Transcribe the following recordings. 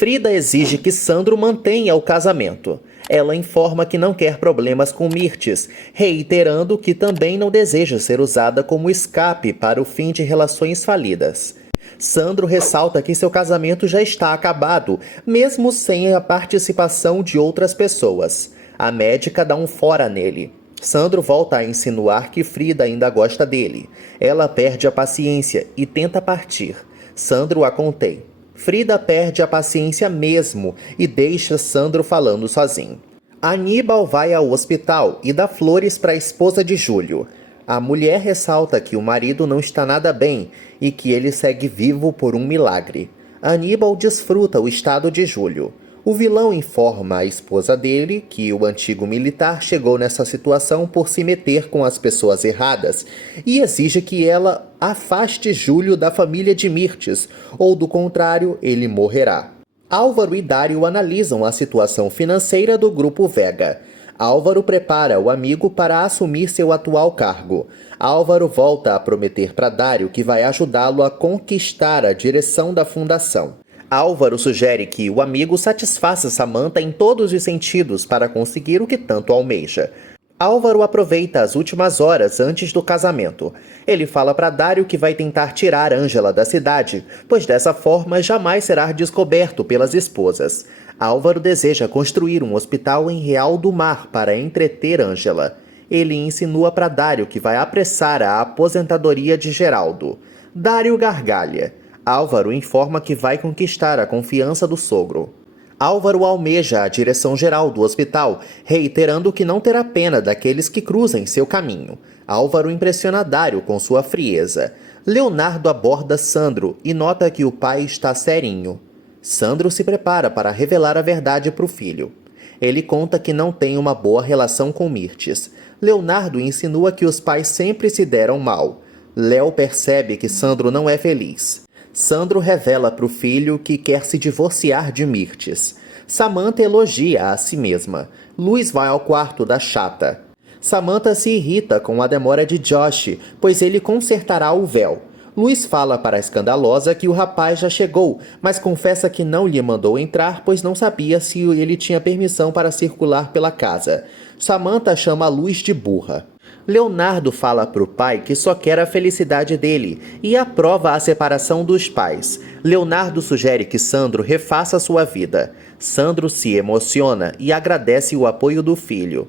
Frida exige que Sandro mantenha o casamento. Ela informa que não quer problemas com Mirtes, reiterando que também não deseja ser usada como escape para o fim de relações falidas. Sandro ressalta que seu casamento já está acabado, mesmo sem a participação de outras pessoas. A médica dá um fora nele. Sandro volta a insinuar que Frida ainda gosta dele. Ela perde a paciência e tenta partir. Sandro a contém. Frida perde a paciência mesmo e deixa Sandro falando sozinho. Aníbal vai ao hospital e dá flores para a esposa de Júlio. A mulher ressalta que o marido não está nada bem e que ele segue vivo por um milagre. Aníbal desfruta o estado de Júlio. O vilão informa a esposa dele que o antigo militar chegou nessa situação por se meter com as pessoas erradas e exige que ela afaste Júlio da família de Mirtes, ou do contrário, ele morrerá. Álvaro e Dário analisam a situação financeira do Grupo Vega. Álvaro prepara o amigo para assumir seu atual cargo. Álvaro volta a prometer para Dário que vai ajudá-lo a conquistar a direção da fundação. Álvaro sugere que o amigo satisfaça Samantha em todos os sentidos para conseguir o que tanto almeja. Álvaro aproveita as últimas horas antes do casamento. Ele fala para Dário que vai tentar tirar Ângela da cidade, pois dessa forma jamais será descoberto pelas esposas. Álvaro deseja construir um hospital em Real do Mar para entreter Ângela. Ele insinua para Dário que vai apressar a aposentadoria de Geraldo. Dário gargalha. Álvaro informa que vai conquistar a confiança do sogro. Álvaro almeja a direção-geral do hospital, reiterando que não terá pena daqueles que cruzem seu caminho. Álvaro impressiona Dário com sua frieza. Leonardo aborda Sandro e nota que o pai está serinho. Sandro se prepara para revelar a verdade para o filho. Ele conta que não tem uma boa relação com Mirtes. Leonardo insinua que os pais sempre se deram mal. Léo percebe que Sandro não é feliz. Sandro revela para o filho que quer se divorciar de Mirtes. Samantha elogia a si mesma. Luz vai ao quarto da chata. Samantha se irrita com a demora de Josh, pois ele consertará o véu. Luz fala para a escandalosa que o rapaz já chegou, mas confessa que não lhe mandou entrar, pois não sabia se ele tinha permissão para circular pela casa. Samantha chama a Luz de burra. Leonardo fala para o pai que só quer a felicidade dele e aprova a separação dos pais. Leonardo sugere que Sandro refaça sua vida. Sandro se emociona e agradece o apoio do filho.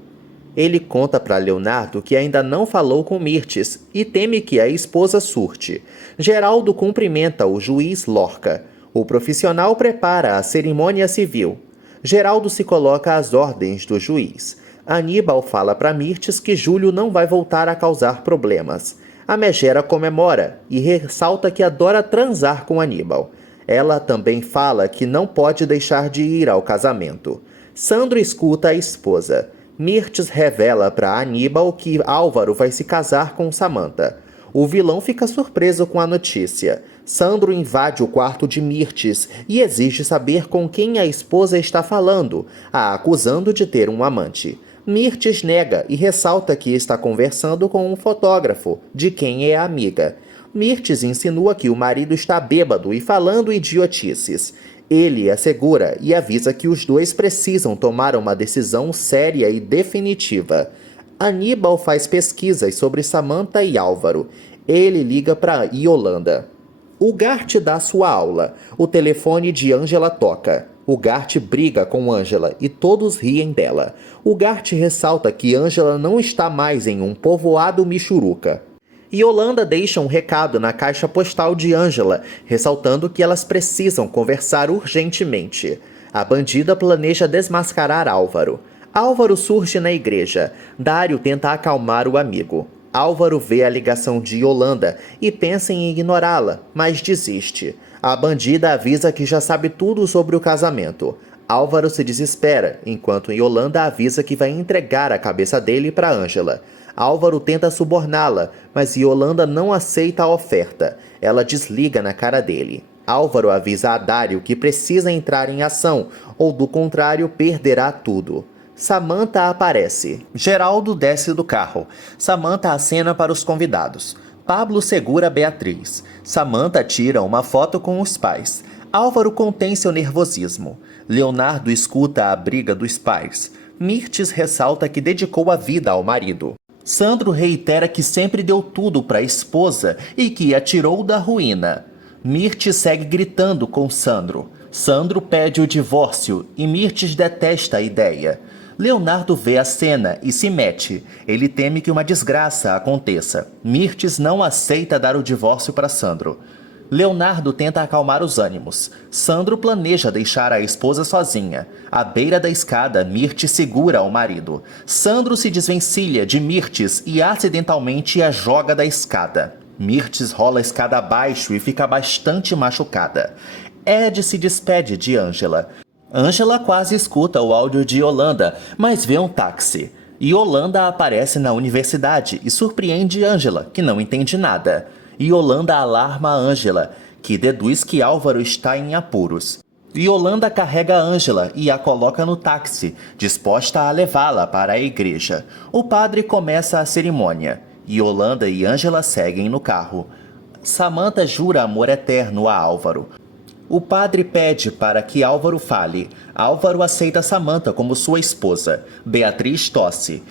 Ele conta para Leonardo que ainda não falou com Mirtes e teme que a esposa surte. Geraldo cumprimenta o juiz Lorca. O profissional prepara a cerimônia civil. Geraldo se coloca às ordens do juiz. Aníbal fala para Mirtes que Júlio não vai voltar a causar problemas. A megera comemora e ressalta que adora transar com Aníbal. Ela também fala que não pode deixar de ir ao casamento. Sandro escuta a esposa. Mirtes revela para Aníbal que Álvaro vai se casar com Samantha. O vilão fica surpreso com a notícia. Sandro invade o quarto de Mirtes e exige saber com quem a esposa está falando, a acusando de ter um amante. Mirtes nega e ressalta que está conversando com um fotógrafo, de quem é amiga. Mirtes insinua que o marido está bêbado e falando idiotices. Ele assegura e avisa que os dois precisam tomar uma decisão séria e definitiva. Aníbal faz pesquisas sobre Samantha e Álvaro. Ele liga para Yolanda. O Gart dá sua aula. O telefone de Ângela toca. O Gart briga com Ângela e todos riem dela. O Gart ressalta que Ângela não está mais em um povoado michuruca. Yolanda deixa um recado na caixa postal de Ângela, ressaltando que elas precisam conversar urgentemente. A bandida planeja desmascarar Álvaro. Álvaro surge na igreja. Dário tenta acalmar o amigo. Álvaro vê a ligação de Yolanda e pensa em ignorá-la, mas desiste. A bandida avisa que já sabe tudo sobre o casamento. Álvaro se desespera, enquanto Yolanda avisa que vai entregar a cabeça dele para Ângela. Álvaro tenta suborná-la, mas Yolanda não aceita a oferta. Ela desliga na cara dele. Álvaro avisa a Dário que precisa entrar em ação, ou do contrário perderá tudo. Samantha aparece. Geraldo desce do carro. Samantha acena para os convidados. Pablo segura Beatriz. Samantha tira uma foto com os pais. Álvaro contém seu nervosismo. Leonardo escuta a briga dos pais. Mirtes ressalta que dedicou a vida ao marido. Sandro reitera que sempre deu tudo para a esposa e que a tirou da ruína. Mirtes segue gritando com Sandro. Sandro pede o divórcio e Mirtes detesta a ideia. Leonardo vê a cena e se mete. Ele teme que uma desgraça aconteça. Mirtes não aceita dar o divórcio para Sandro. Leonardo tenta acalmar os ânimos. Sandro planeja deixar a esposa sozinha. À beira da escada, Mirtes segura o marido. Sandro se desvencilha de Mirtes e acidentalmente a joga da escada. Mirtes rola a escada abaixo e fica bastante machucada. Ed se despede de Ângela. Ângela quase escuta o áudio de Yolanda, mas vê um táxi. Yolanda aparece na universidade e surpreende Ângela, que não entende nada. Yolanda alarma Ângela, que deduz que Álvaro está em apuros. Yolanda carrega Ângela e a coloca no táxi, disposta a levá-la para a igreja. O padre começa a cerimônia. Yolanda e Ângela seguem no carro. Samantha jura amor eterno a Álvaro. O padre pede para que Álvaro fale. Álvaro aceita Samantha como sua esposa. Beatriz tosse.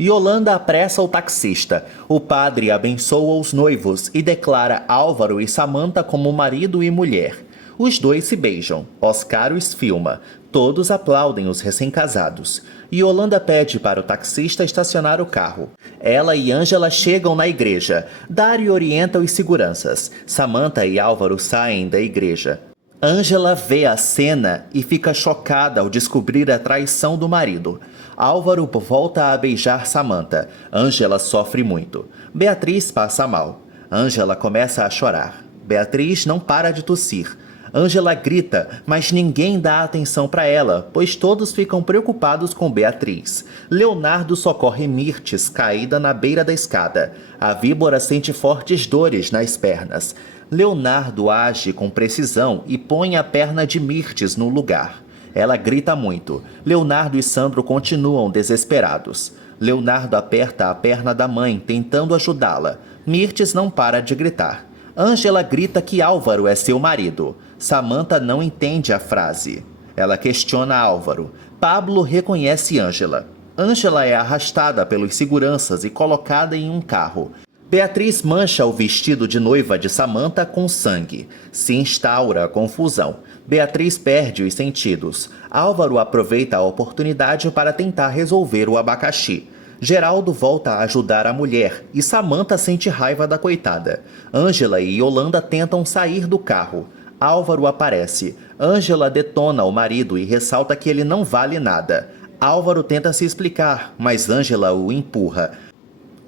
Yolanda apressa o taxista. O padre abençoa os noivos e declara Álvaro e Samantha como marido e mulher. Os dois se beijam. Oscar os filma. Todos aplaudem os recém-casados. Yolanda pede para o taxista estacionar o carro. Ela e Ângela chegam na igreja. Dário orienta os seguranças. Samantha e Álvaro saem da igreja. Ângela vê a cena e fica chocada ao descobrir a traição do marido. Álvaro volta a beijar Samantha. Ângela sofre muito. Beatriz passa mal. Ângela começa a chorar. Beatriz não para de tossir. Ângela grita, mas ninguém dá atenção para ela, pois todos ficam preocupados com Beatriz. Leonardo socorre Mirtes, caída na beira da escada. A víbora sente fortes dores nas pernas. Leonardo age com precisão e põe a perna de Mirtes no lugar. Ela grita muito. Leonardo e Sandro continuam desesperados. Leonardo aperta a perna da mãe, tentando ajudá-la. Mirtes não para de gritar. Ângela grita que Álvaro é seu marido. Samantha não entende a frase. Ela questiona Álvaro. Pablo reconhece Ângela. Ângela é arrastada pelos seguranças e colocada em um carro. Beatriz mancha o vestido de noiva de Samantha com sangue. Se instaura a confusão. Beatriz perde os sentidos. Álvaro aproveita a oportunidade para tentar resolver o abacaxi. Geraldo volta a ajudar a mulher e Samantha sente raiva da coitada. Ângela e Yolanda tentam sair do carro. Álvaro aparece. Ângela detona o marido e ressalta que ele não vale nada. Álvaro tenta se explicar, mas Ângela o empurra.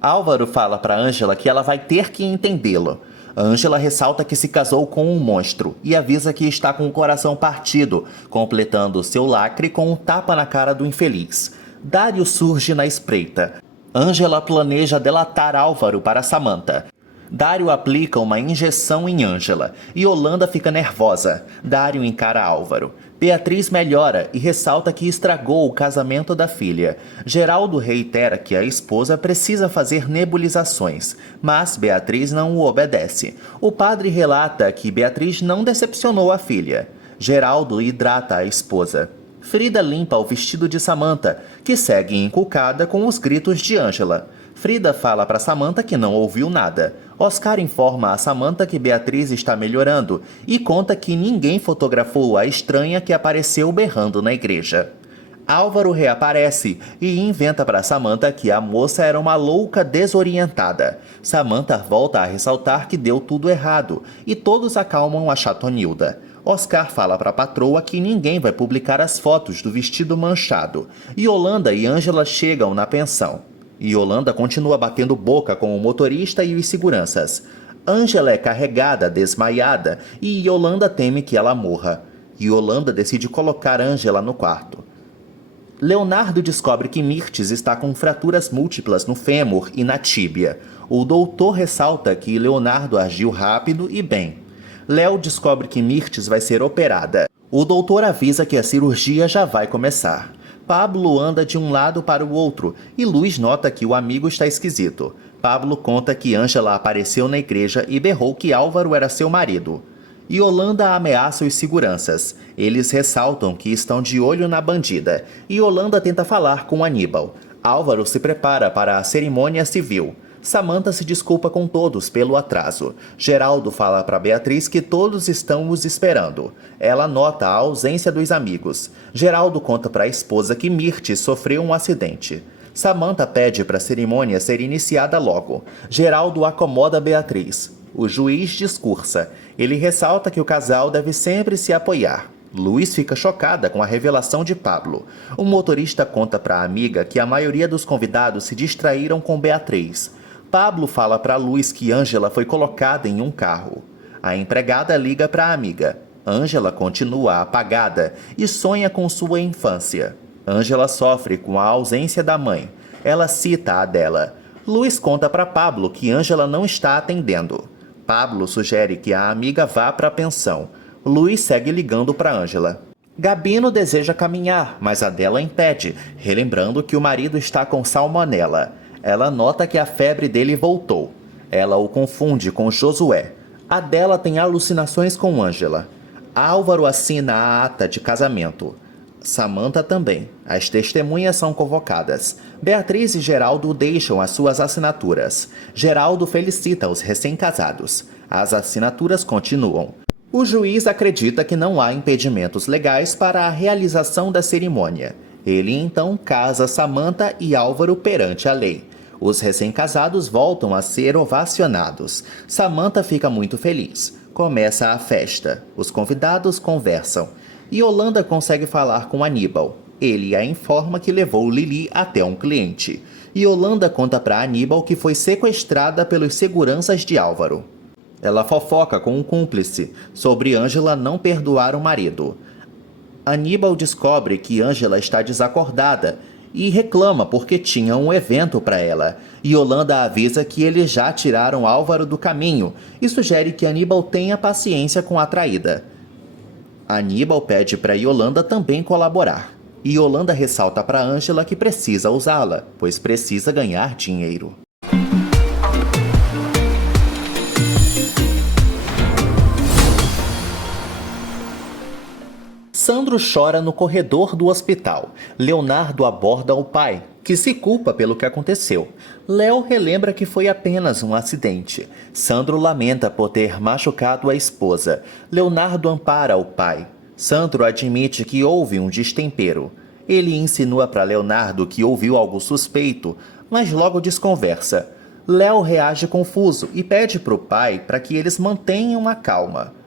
Álvaro fala para Ângela que ela vai ter que entendê-lo. Ângela ressalta que se casou com um monstro e avisa que está com o coração partido, completando seu lacre com um tapa na cara do infeliz. Dário surge na espreita. Ângela planeja delatar Álvaro para Samantha. Dário aplica uma injeção em Ângela. Yolanda fica nervosa. Dário encara Álvaro. Beatriz melhora e ressalta que estragou o casamento da filha. Geraldo reitera que a esposa precisa fazer nebulizações, mas Beatriz não o obedece. O padre relata que Beatriz não decepcionou a filha. Geraldo hidrata a esposa. Frida limpa o vestido de Samantha, que segue encucada com os gritos de Ângela. Frida fala para Samantha que não ouviu nada. Oscar informa a Samantha que Beatriz está melhorando e conta que ninguém fotografou a estranha que apareceu berrando na igreja. Álvaro reaparece e inventa para Samantha que a moça era uma louca desorientada. Samantha volta a ressaltar que deu tudo errado e todos acalmam a chatonilda. Oscar fala para a patroa que ninguém vai publicar as fotos do vestido manchado. Yolanda e Ângela chegam na pensão. Yolanda continua batendo boca com o motorista e os seguranças. Ângela é carregada, desmaiada, e Yolanda teme que ela morra. Yolanda decide colocar Ângela no quarto. Leonardo descobre que Mirtes está com fraturas múltiplas no fêmur e na tíbia. O doutor ressalta que Leonardo agiu rápido e bem. Léo descobre que Mirtes vai ser operada. O doutor avisa que a cirurgia já vai começar. Pablo anda de um lado para o outro e Luiz nota que o amigo está esquisito. Pablo conta que Ângela apareceu na igreja e berrou que Álvaro era seu marido. Yolanda ameaça os seguranças. Eles ressaltam que estão de olho na bandida. E Yolanda tenta falar com Aníbal. Álvaro se prepara para a cerimônia civil. Samantha se desculpa com todos pelo atraso. Geraldo fala para Beatriz que todos estão os esperando. Ela nota a ausência dos amigos. Geraldo conta para a esposa que Mirtes sofreu um acidente. Samantha pede para a cerimônia ser iniciada logo. Geraldo acomoda Beatriz. O juiz discursa. Ele ressalta que o casal deve sempre se apoiar. Luz fica chocada com a revelação de Pablo. O motorista conta para a amiga que a maioria dos convidados se distraíram com Beatriz. Pablo fala para Luz que Ângela foi colocada em um carro. A empregada liga para a amiga. Ângela continua apagada e sonha com sua infância. Ângela sofre com a ausência da mãe. Ela cita a dela. Luz conta para Pablo que Ângela não está atendendo. Pablo sugere que a amiga vá para a pensão. Luiz segue ligando para Ângela. Gabino deseja caminhar, mas a dela impede, relembrando que o marido está com salmonela. Ela nota que a febre dele voltou. Ela o confunde com Josué. Adela tem alucinações com Ângela. Álvaro assina a ata de casamento. Samantha também. As testemunhas são convocadas. Beatriz e Geraldo deixam as suas assinaturas. Geraldo felicita os recém-casados. As assinaturas continuam. O juiz acredita que não há impedimentos legais para a realização da cerimônia. Ele então casa Samantha e Álvaro perante a lei. Os recém-casados voltam a ser ovacionados. Samantha fica muito feliz. Começa a festa. Os convidados conversam. Yolanda consegue falar com Aníbal. Ele a informa que levou Lili até um cliente. Yolanda conta para Aníbal que foi sequestrada pelos seguranças de Álvaro. Ela fofoca com um cúmplice sobre Ângela não perdoar o marido. Aníbal descobre que Ângela está desacordada e reclama porque tinha um evento para ela. Yolanda avisa que eles já tiraram Álvaro do caminho e sugere que Aníbal tenha paciência com a traída. Aníbal pede para Yolanda também colaborar. E Yolanda ressalta para Ângela que precisa usá-la, pois precisa ganhar dinheiro. Sandro chora no corredor do hospital. Leonardo aborda o pai, que se culpa pelo que aconteceu. Léo relembra que foi apenas um acidente. Sandro lamenta por ter machucado a esposa. Leonardo ampara o pai. Sandro admite que houve um destempero. Ele insinua para Leonardo que ouviu algo suspeito, mas logo desconversa. Léo reage confuso e pede para o pai para que eles mantenham a calma.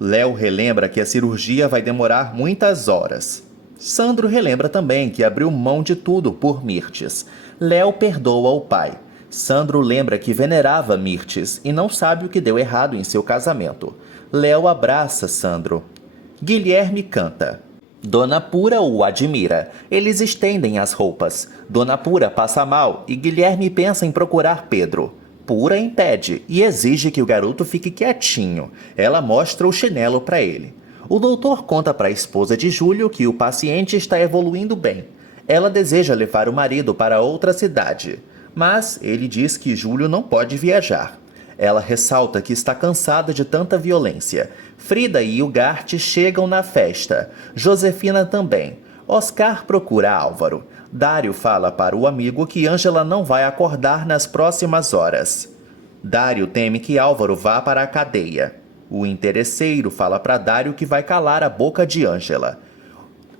Léo relembra que a cirurgia vai demorar muitas horas. Sandro relembra também que abriu mão de tudo por Mirtes. Léo perdoa o pai. Sandro lembra que venerava Mirtes e não sabe o que deu errado em seu casamento. Léo abraça Sandro. Guilherme canta. Dona Pura o admira. Eles estendem as roupas. Dona Pura passa mal e Guilherme pensa em procurar Pedro. Pura impede e exige que o garoto fique quietinho. Ela mostra o chinelo para ele. O doutor conta para a esposa de Júlio que o paciente está evoluindo bem. Ela deseja levar o marido para outra cidade, mas ele diz que Júlio não pode viajar. Ela ressalta que está cansada de tanta violência. Frida e Ugarte chegam na festa. Josefina também. Oscar procura Álvaro. Dário fala para o amigo que Ângela não vai acordar nas próximas horas. Dário teme que Álvaro vá para a cadeia. O interesseiro fala para Dário que vai calar a boca de Ângela.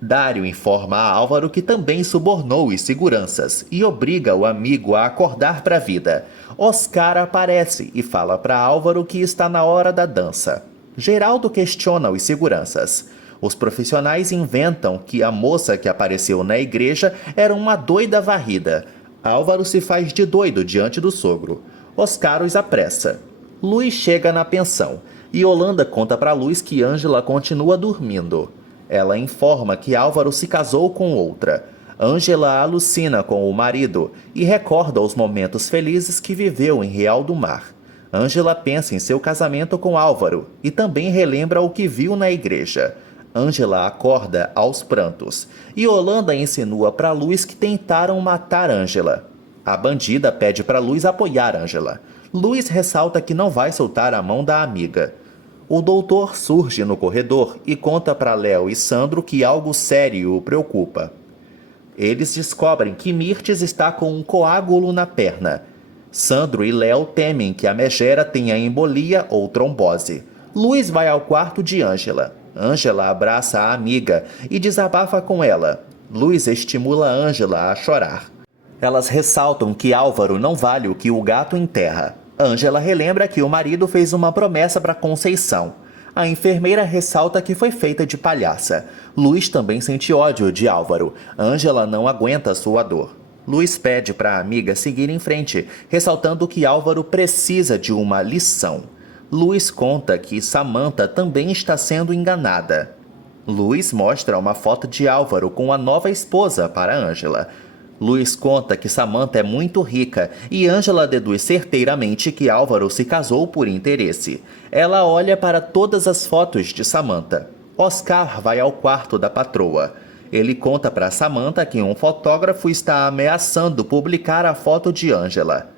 Dário informa a Álvaro que também subornou os seguranças e obriga o amigo a acordar para a vida. Oscar aparece e fala para Álvaro que está na hora da dança. Geraldo questiona os seguranças. Os profissionais inventam que a moça que apareceu na igreja era uma doida varrida. Álvaro se faz de doido diante do sogro. Oscar os apressa. Luiz chega na pensão. E Yolanda conta para Luz que Ângela continua dormindo. Ela informa que Álvaro se casou com outra. Ângela alucina com o marido e recorda os momentos felizes que viveu em Real do Mar. Ângela pensa em seu casamento com Álvaro e também relembra o que viu na igreja. Ângela acorda aos prantos e Yolanda insinua para Luz que tentaram matar Ângela. A bandida pede para Luz apoiar Ângela. Luz ressalta que não vai soltar a mão da amiga. O doutor surge no corredor e conta para Léo e Sandro que algo sério o preocupa. Eles descobrem que Mirtes está com um coágulo na perna. Sandro e Léo temem que a megera tenha embolia ou trombose. Luiz vai ao quarto de Ângela. Ângela abraça a amiga e desabafa com ela. Luiz estimula Ângela a chorar. Elas ressaltam que Álvaro não vale o que o gato enterra. Ângela relembra que o marido fez uma promessa para Conceição. A enfermeira ressalta que foi feita de palhaça. Luiz também sente ódio de Álvaro. Ângela não aguenta sua dor. Luiz pede para a amiga seguir em frente, ressaltando que Álvaro precisa de uma lição. Luiz conta que Samantha também está sendo enganada. Luiz mostra uma foto de Álvaro com a nova esposa para Ângela. Luiz conta que Samantha é muito rica e Ângela deduz certeiramente que Álvaro se casou por interesse. Ela olha para todas as fotos de Samantha. Oscar vai ao quarto da patroa. Ele conta para Samantha que um fotógrafo está ameaçando publicar a foto de Ângela.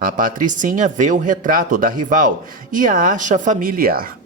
A Patricinha vê o retrato da rival e a acha familiar.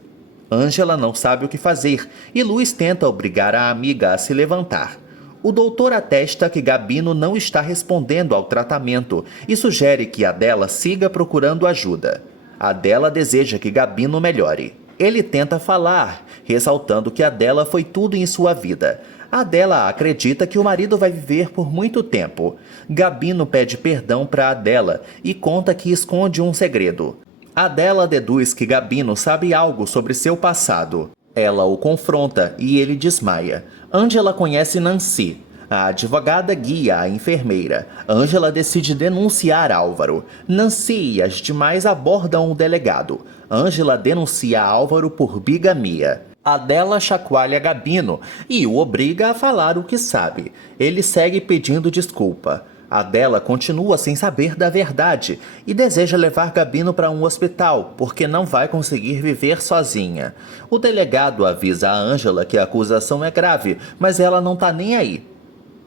Ângela não sabe o que fazer e Luiz tenta obrigar a amiga a se levantar. O doutor atesta que Gabino não está respondendo ao tratamento e sugere que Adela siga procurando ajuda. Adela deseja que Gabino melhore. Ele tenta falar, ressaltando que Adela foi tudo em sua vida. Adela acredita que o marido vai viver por muito tempo. Gabino pede perdão para Adela e conta que esconde um segredo. Adela deduz que Gabino sabe algo sobre seu passado. Ela o confronta e ele desmaia. Ângela conhece Nancy. A advogada guia a enfermeira. Ângela decide denunciar Álvaro. Nancy e as demais abordam o delegado. Ângela denuncia Álvaro por bigamia. Adela chacoalha Gabino e o obriga a falar o que sabe. Ele segue pedindo desculpa. Adela continua sem saber da verdade e deseja levar Gabino para um hospital, porque não vai conseguir viver sozinha. O delegado avisa a Ângela que a acusação é grave, mas ela não está nem aí.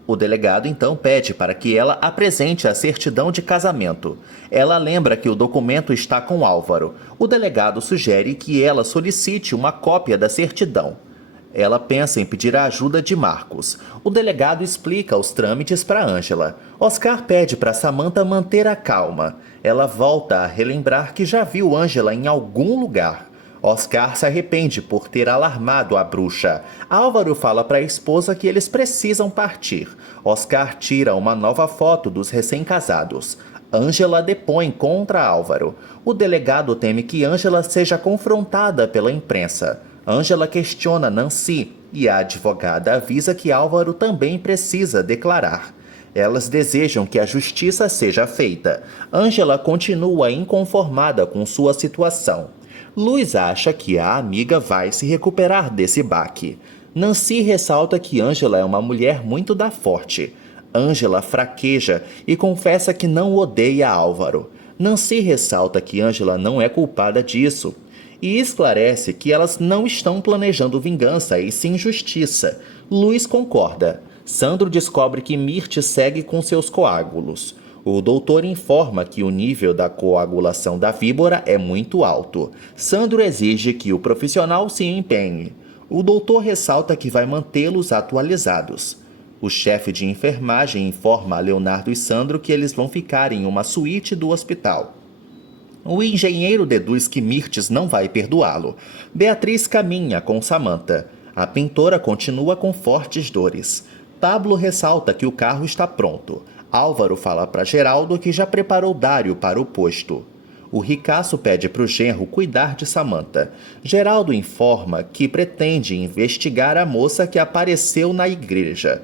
O delegado então pede para que ela apresente a certidão de casamento. Ela lembra que o documento está com Álvaro. O delegado sugere que ela solicite uma cópia da certidão. Ela pensa em pedir a ajuda de Marcos. O delegado explica os trâmites para Ângela. Oscar pede para Samantha manter a calma. Ela volta a relembrar que já viu Ângela em algum lugar. Oscar se arrepende por ter alarmado a bruxa. Álvaro fala para a esposa que eles precisam partir. Oscar tira uma nova foto dos recém-casados. Ângela depõe contra Álvaro. O delegado teme que Ângela seja confrontada pela imprensa. Ângela questiona Nancy e a advogada avisa que Álvaro também precisa declarar. Elas desejam que a justiça seja feita. Ângela continua inconformada com sua situação. Luiz acha que a amiga vai se recuperar desse baque. Nancy ressalta que Ângela é uma mulher muito da forte. Ângela fraqueja e confessa que não odeia Álvaro. Nancy ressalta que Ângela não é culpada disso e esclarece que elas não estão planejando vingança e sim justiça. Luiz concorda. Sandro descobre que Mirtes segue com seus coágulos. O doutor informa que o nível da coagulação da víbora é muito alto. Sandro exige que o profissional se empenhe. O doutor ressalta que vai mantê-los atualizados. O chefe de enfermagem informa a Leonardo e Sandro que eles vão ficar em uma suíte do hospital. O engenheiro deduz que Mirtes não vai perdoá-lo. Beatriz caminha com Samantha. A pintora continua com fortes dores. Pablo ressalta que o carro está pronto. Álvaro fala para Geraldo que já preparou Dário para o posto. O ricaço pede para o genro cuidar de Samantha. Geraldo informa que pretende investigar a moça que apareceu na igreja.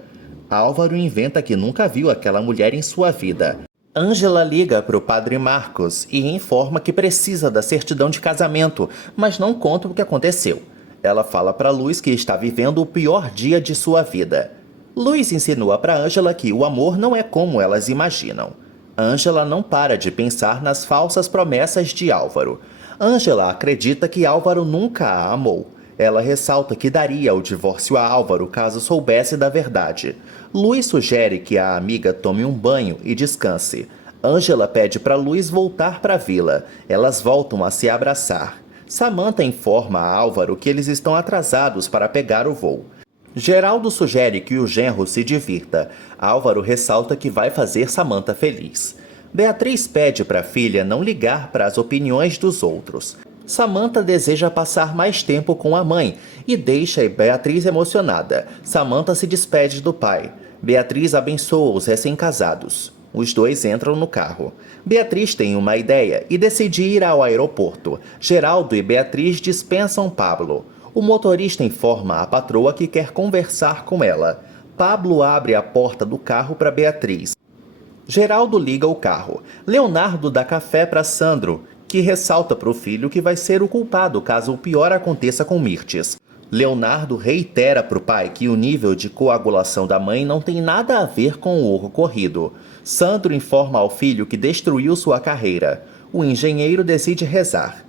Álvaro inventa que nunca viu aquela mulher em sua vida. Ângela liga para o padre Marcos e informa que precisa da certidão de casamento, mas não conta o que aconteceu. Ela fala para Luiz que está vivendo o pior dia de sua vida. Luiz insinua para Ângela que o amor não é como elas imaginam. Ângela não para de pensar nas falsas promessas de Álvaro. Ângela acredita que Álvaro nunca a amou. Ela ressalta que daria o divórcio a Álvaro caso soubesse da verdade. Luiz sugere que a amiga tome um banho e descanse. Ângela pede para Luiz voltar para a vila. Elas voltam a se abraçar. Samantha informa a Álvaro que eles estão atrasados para pegar o voo. Geraldo sugere que o genro se divirta. Álvaro ressalta que vai fazer Samantha feliz. Beatriz pede para a filha não ligar para as opiniões dos outros. Samantha deseja passar mais tempo com a mãe e deixa Beatriz emocionada. Samantha se despede do pai. Beatriz abençoa os recém-casados. Os dois entram no carro. Beatriz tem uma ideia e decide ir ao aeroporto. Geraldo e Beatriz dispensam Pablo. O motorista informa a patroa que quer conversar com ela. Pablo abre a porta do carro para Beatriz. Geraldo liga o carro. Leonardo dá café para Sandro, que ressalta para o filho que vai ser o culpado caso o pior aconteça com Mirtes. Leonardo reitera para o pai que o nível de coagulação da mãe não tem nada a ver com o ocorrido. Sandro informa ao filho que destruiu sua carreira. O engenheiro decide rezar.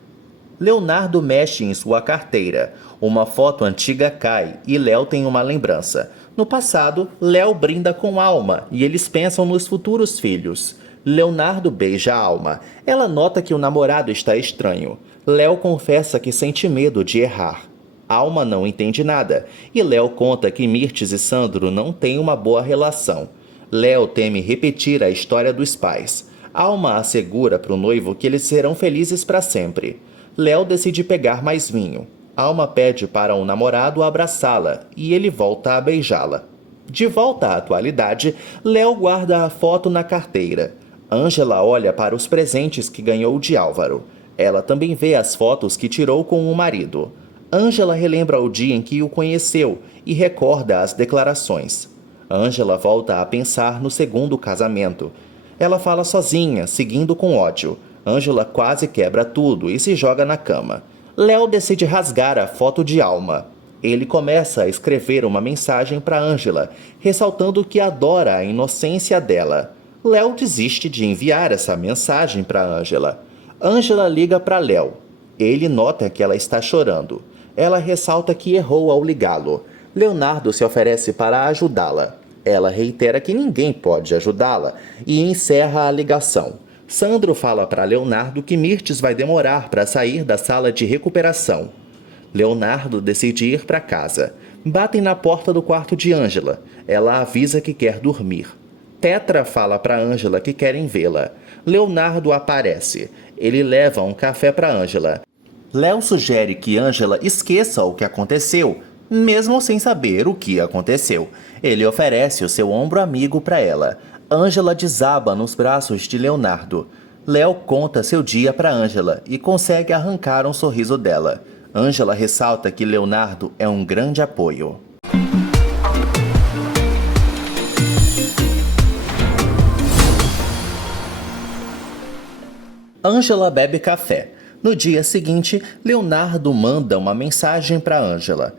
Leonardo mexe em sua carteira. Uma foto antiga cai e Léo tem uma lembrança. No passado, Léo brinda com Alma e eles pensam nos futuros filhos. Leonardo beija Alma. Ela nota que o namorado está estranho. Léo confessa que sente medo de errar. Alma não entende nada e Léo conta que Mirtes e Sandro não têm uma boa relação. Léo teme repetir a história dos pais. Alma assegura para o noivo que eles serão felizes para sempre. Léo decide pegar mais vinho. Alma pede para o namorado abraçá-la e ele volta a beijá-la. De volta à atualidade, Léo guarda a foto na carteira. Ângela olha para os presentes que ganhou de Álvaro. Ela também vê as fotos que tirou com o marido. Ângela relembra o dia em que o conheceu e recorda as declarações. Ângela volta a pensar no segundo casamento. Ela fala sozinha, seguindo com ódio. Ângela quase quebra tudo e se joga na cama. Léo decide rasgar a foto de Alma. Ele começa a escrever uma mensagem para Ângela, ressaltando que adora a inocência dela. Léo desiste de enviar essa mensagem para Ângela. Ângela liga para Léo. Ele nota que ela está chorando. Ela ressalta que errou ao ligá-lo. Leonardo se oferece para ajudá-la. Ela reitera que ninguém pode ajudá-la e encerra a ligação. Sandro fala para Leonardo que Mirtes vai demorar para sair da sala de recuperação. Leonardo decide ir para casa. Batem na porta do quarto de Ângela. Ela avisa que quer dormir. Petra fala para Ângela que querem vê-la. Leonardo aparece. Ele leva um café para Ângela. Léo sugere que Ângela esqueça o que aconteceu, mesmo sem saber o que aconteceu. Ele oferece o seu ombro amigo para ela. Ângela desaba nos braços de Leonardo. Léo conta seu dia para Ângela e consegue arrancar um sorriso dela. Ângela ressalta que Leonardo é um grande apoio. Ângela bebe café. No dia seguinte, Leonardo manda uma mensagem para Ângela.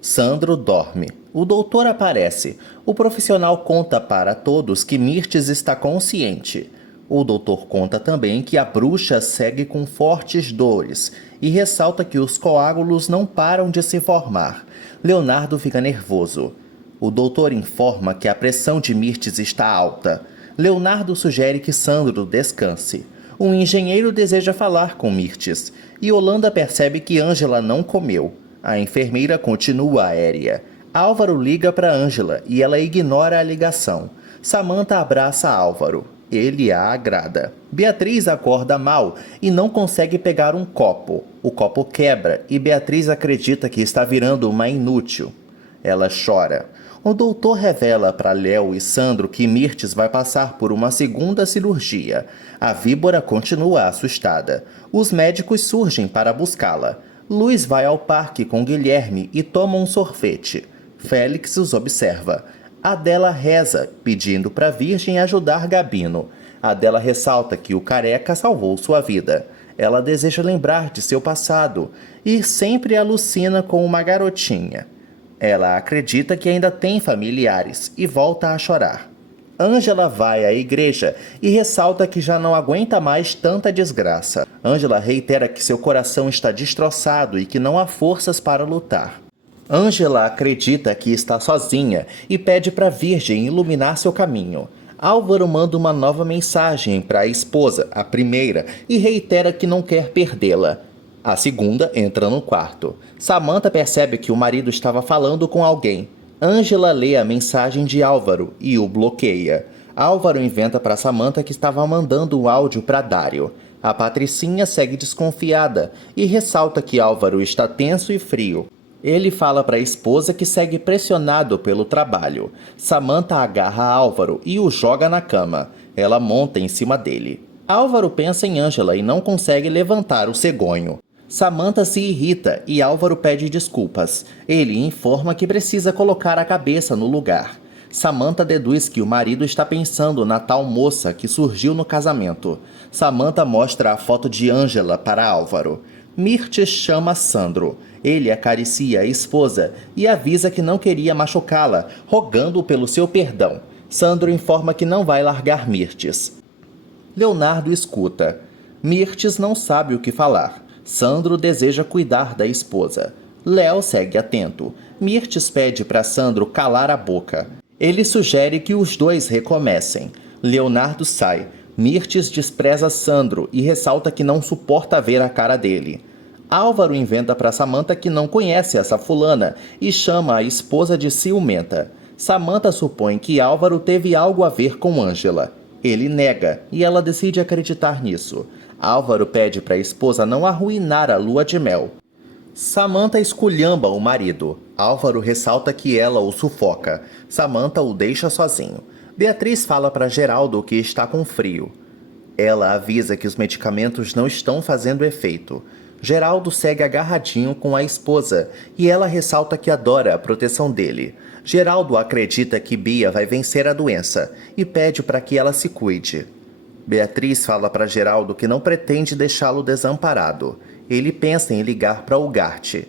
Sandro dorme. O doutor aparece. O profissional conta para todos que Mirtes está consciente. O doutor conta também que a bruxa segue com fortes dores e ressalta que os coágulos não param de se formar. Leonardo fica nervoso. O doutor informa que a pressão de Mirtes está alta. Leonardo sugere que Sandro descanse. Um engenheiro deseja falar com Mirtes e Holanda percebe que Ângela não comeu. A enfermeira continua aérea. Álvaro liga para Ângela e ela ignora a ligação. Samantha abraça Álvaro. Ele a agrada. Beatriz acorda mal e não consegue pegar um copo. O copo quebra e Beatriz acredita que está virando uma inútil. Ela chora. O doutor revela para Léo e Sandro que Mirtes vai passar por uma segunda cirurgia. A víbora continua assustada. Os médicos surgem para buscá-la. Luiz vai ao parque com Guilherme e toma um sorvete. Félix os observa. Adela reza, pedindo para a Virgem ajudar Gabino. Adela ressalta que o careca salvou sua vida. Ela deseja lembrar de seu passado e sempre alucina com uma garotinha. Ela acredita que ainda tem familiares e volta a chorar. Ângela vai à igreja e ressalta que já não aguenta mais tanta desgraça. Ângela reitera que seu coração está destroçado e que não há forças para lutar. Ângela acredita que está sozinha e pede para a Virgem iluminar seu caminho. Álvaro manda uma nova mensagem para a esposa, a primeira, e reitera que não quer perdê-la. A segunda entra no quarto. Samantha percebe que o marido estava falando com alguém. Ângela lê a mensagem de Álvaro e o bloqueia. Álvaro inventa para Samantha que estava mandando o áudio para Dário. A Patricinha segue desconfiada e ressalta que Álvaro está tenso e frio. Ele fala para a esposa que segue pressionado pelo trabalho. Samantha agarra Álvaro e o joga na cama. Ela monta em cima dele. Álvaro pensa em Ângela e não consegue levantar o cegonho. Samantha se irrita e Álvaro pede desculpas. Ele informa que precisa colocar a cabeça no lugar. Samantha deduz que o marido está pensando na tal moça que surgiu no casamento. Samantha mostra a foto de Ângela para Álvaro. Mirtes chama Sandro. Ele acaricia a esposa e avisa que não queria machucá-la, rogando pelo seu perdão. Sandro informa que não vai largar Mirtes. Leonardo escuta. Mirtes não sabe o que falar. Sandro deseja cuidar da esposa. Léo segue atento. Mirtes pede para Sandro calar a boca. Ele sugere que os dois recomecem. Leonardo sai. Mirtes despreza Sandro e ressalta que não suporta ver a cara dele. Álvaro inventa para Samantha que não conhece essa fulana e chama a esposa de ciumenta. Samantha supõe que Álvaro teve algo a ver com Ângela. Ele nega e ela decide acreditar nisso. Álvaro pede para a esposa não arruinar a lua de mel. Samantha esculhamba o marido. Álvaro ressalta que ela o sufoca. Samantha o deixa sozinho. Beatriz fala para Geraldo que está com frio. Ela avisa que os medicamentos não estão fazendo efeito. Geraldo segue agarradinho com a esposa e ela ressalta que adora a proteção dele. Geraldo acredita que Bia vai vencer a doença e pede para que ela se cuide. Beatriz fala para Geraldo que não pretende deixá-lo desamparado. Ele pensa em ligar para Ugarte.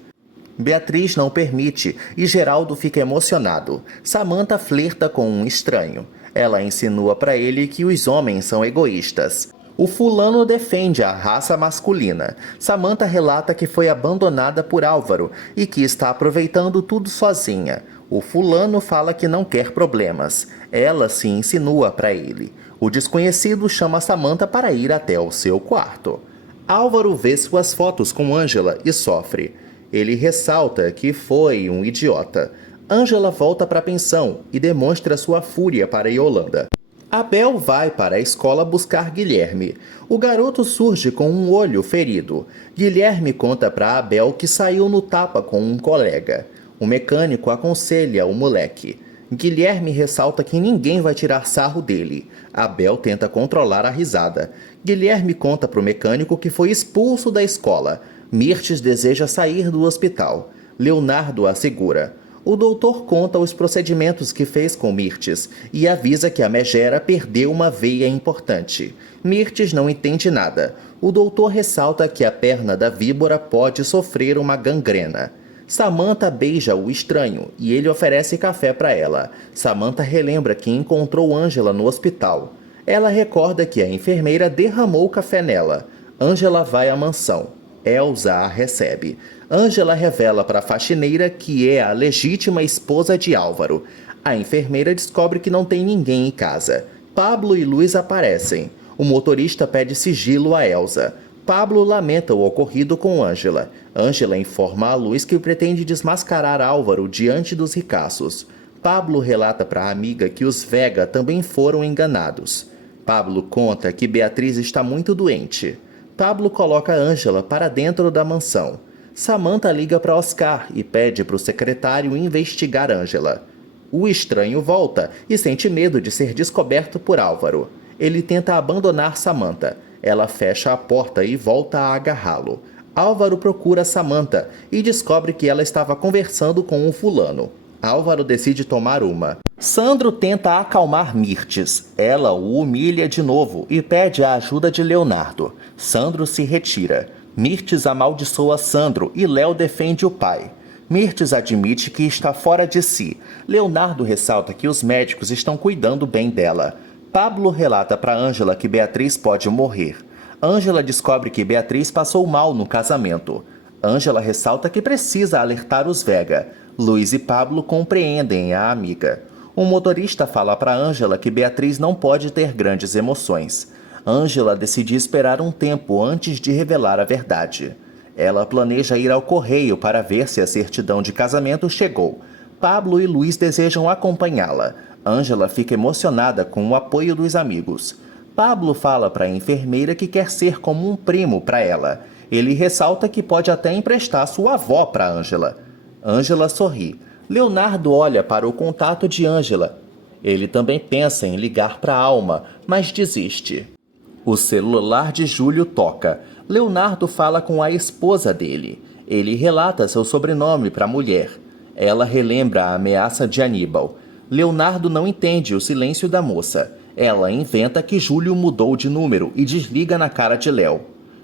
Beatriz não permite e Geraldo fica emocionado. Samantha flerta com um estranho. Ela insinua para ele que os homens são egoístas. O fulano defende a raça masculina. Samantha relata que foi abandonada por Álvaro e que está aproveitando tudo sozinha. O fulano fala que não quer problemas. Ela se insinua para ele. O desconhecido chama Samantha para ir até o seu quarto. Álvaro vê suas fotos com Ângela e sofre. Ele ressalta que foi um idiota. Ângela volta para a pensão e demonstra sua fúria para Yolanda. Abel vai para a escola buscar Guilherme. O garoto surge com um olho ferido. Guilherme conta para Abel que saiu no tapa com um colega. O mecânico aconselha o moleque. Guilherme ressalta que ninguém vai tirar sarro dele. Abel tenta controlar a risada. Guilherme conta para o mecânico que foi expulso da escola. Mirtes deseja sair do hospital. Leonardo assegura. O doutor conta os procedimentos que fez com Mirtes e avisa que a megera perdeu uma veia importante. Mirtes não entende nada. O doutor ressalta que a perna da víbora pode sofrer uma gangrena. Samantha beija o estranho e ele oferece café para ela. Samantha relembra que encontrou Ângela no hospital. Ela recorda que a enfermeira derramou café nela. Ângela vai à mansão. Elsa a recebe. Ângela revela para a faxineira que é a legítima esposa de Álvaro. A enfermeira descobre que não tem ninguém em casa. Pablo e Luiz aparecem. O motorista pede sigilo a Elsa. Pablo lamenta o ocorrido com Ângela. Ângela informa a Luiz que pretende desmascarar Álvaro diante dos ricaços. Pablo relata para a amiga que os Vega também foram enganados. Pablo conta que Beatriz está muito doente. Pablo coloca Ângela para dentro da mansão. Samantha liga para Oscar e pede para o secretário investigar Ângela. O estranho volta e sente medo de ser descoberto por Álvaro. Ele tenta abandonar Samantha. Ela fecha a porta e volta a agarrá-lo. Álvaro procura Samantha e descobre que ela estava conversando com um fulano. Álvaro decide tomar uma. Sandro tenta acalmar Mirtes. Ela o humilha de novo e pede a ajuda de Leonardo. Sandro se retira. Mirtes amaldiçoa Sandro e Léo defende o pai. Mirtes admite que está fora de si. Leonardo ressalta que os médicos estão cuidando bem dela. Pablo relata para Ângela que Beatriz pode morrer. Ângela descobre que Beatriz passou mal no casamento. Ângela ressalta que precisa alertar os Vega. Luiz e Pablo compreendem a amiga. O motorista fala para Ângela que Beatriz não pode ter grandes emoções. Ângela decide esperar um tempo antes de revelar a verdade. Ela planeja ir ao correio para ver se a certidão de casamento chegou. Pablo e Luiz desejam acompanhá-la. Ângela fica emocionada com o apoio dos amigos. Pablo fala para a enfermeira que quer ser como um primo para ela. Ele ressalta que pode até emprestar sua avó para Ângela. Ângela sorri. Leonardo olha para o contato de Ângela. Ele também pensa em ligar para Alma, mas desiste. O celular de Júlio toca. Leonardo fala com a esposa dele. Ele relata seu sobrenome para a mulher. Ela relembra a ameaça de Aníbal. Leonardo não entende o silêncio da moça. Ela inventa que Júlio mudou de número e desliga na cara de Léo.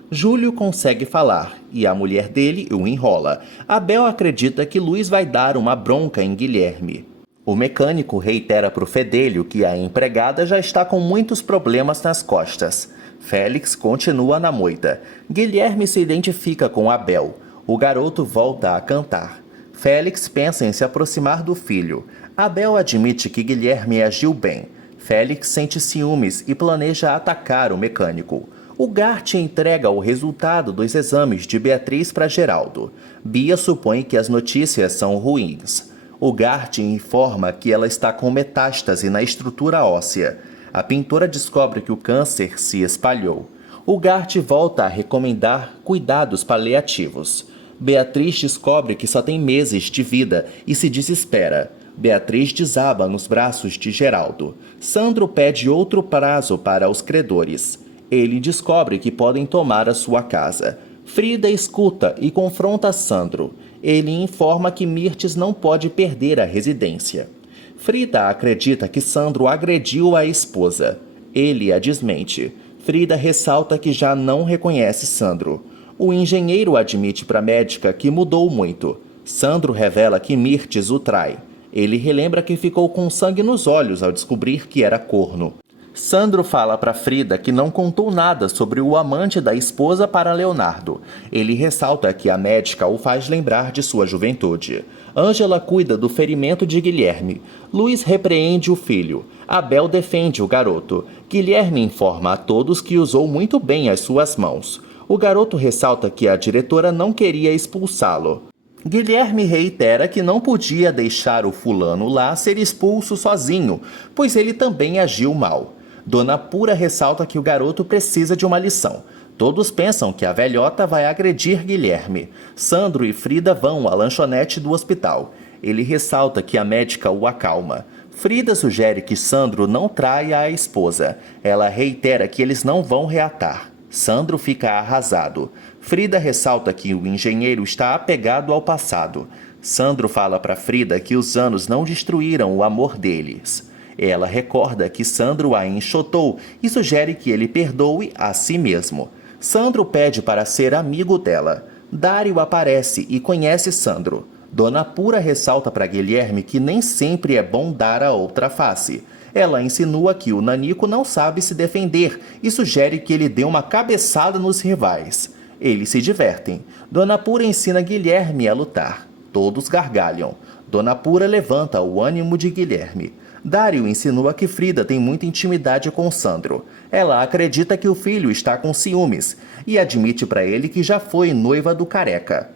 Júlio consegue falar e a mulher dele o enrola. Abel acredita que Luiz vai dar uma bronca em Guilherme. O mecânico reitera para o Fedélio que a empregada já está com muitos problemas nas costas. Félix continua na moita. Guilherme se identifica com Abel. O garoto volta a cantar. Félix pensa em se aproximar do filho. Abel admite que Guilherme agiu bem. Félix sente ciúmes e planeja atacar o mecânico. O Gart entrega o resultado dos exames de Beatriz para Geraldo. Bia supõe que as notícias são ruins. O Gart informa que ela está com metástase na estrutura óssea. A pintora descobre que o câncer se espalhou. O Gart volta a recomendar cuidados paliativos. Beatriz descobre que só tem meses de vida e se desespera. Beatriz desaba nos braços de Geraldo. Sandro pede outro prazo para os credores. Ele descobre que podem tomar a sua casa. Frida escuta e confronta Sandro. Ele informa que Mirtes não pode perder a residência. Frida acredita que Sandro agrediu a esposa. Ele a desmente. Frida ressalta que já não reconhece Sandro. O engenheiro admite para a médica que mudou muito. Sandro revela que Mirtes o trai. Ele relembra que ficou com sangue nos olhos ao descobrir que era corno. Sandro fala para Frida que não contou nada sobre o amante da esposa para Leonardo. Ele ressalta que a médica o faz lembrar de sua juventude. Ângela cuida do ferimento de Guilherme. Luiz repreende o filho. Abel defende o garoto. Guilherme informa a todos que usou muito bem as suas mãos. O garoto ressalta que a diretora não queria expulsá-lo. Guilherme reitera que não podia deixar o fulano lá ser expulso sozinho, pois ele também agiu mal. Dona Pura ressalta que o garoto precisa de uma lição. Todos pensam que a velhota vai agredir Guilherme. Sandro e Frida vão à lanchonete do hospital. Ele ressalta que a médica o acalma. Frida sugere que Sandro não traia a esposa. Ela reitera que eles não vão reatar. Sandro fica arrasado. Frida ressalta que o engenheiro está apegado ao passado. Sandro fala para Frida que os anos não destruíram o amor deles. Ela recorda que Sandro a enxotou e sugere que ele perdoe a si mesmo. Sandro pede para ser amigo dela. Dário aparece e conhece Sandro. Dona Pura ressalta para Guilherme que nem sempre é bom dar a outra face. Ela insinua que o Nanico não sabe se defender e sugere que ele dê uma cabeçada nos rivais. Eles se divertem. Dona Pura ensina Guilherme a lutar. Todos gargalham. Dona Pura levanta o ânimo de Guilherme. Dário insinua que Frida tem muita intimidade com Sandro. Ela acredita que o filho está com ciúmes e admite para ele que já foi noiva do careca.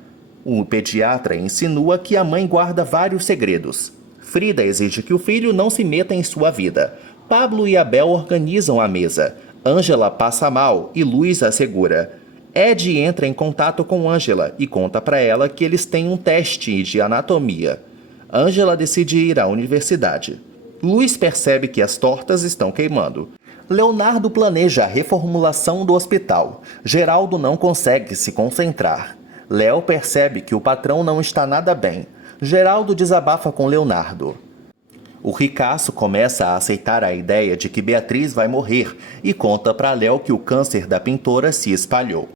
O pediatra insinua que a mãe guarda vários segredos. Frida exige que o filho não se meta em sua vida. Pablo e Abel organizam a mesa. Ângela passa mal e Luiz a segura. Ed entra em contato com Ângela e conta para ela que eles têm um teste de anatomia. Ângela decide ir à universidade. Luiz percebe que as tortas estão queimando. Leonardo planeja a reformulação do hospital. Geraldo não consegue se concentrar. Léo percebe que o patrão não está nada bem. Geraldo desabafa com Leonardo. O ricaço começa a aceitar a ideia de que Beatriz vai morrer e conta para Léo que o câncer da pintora se espalhou.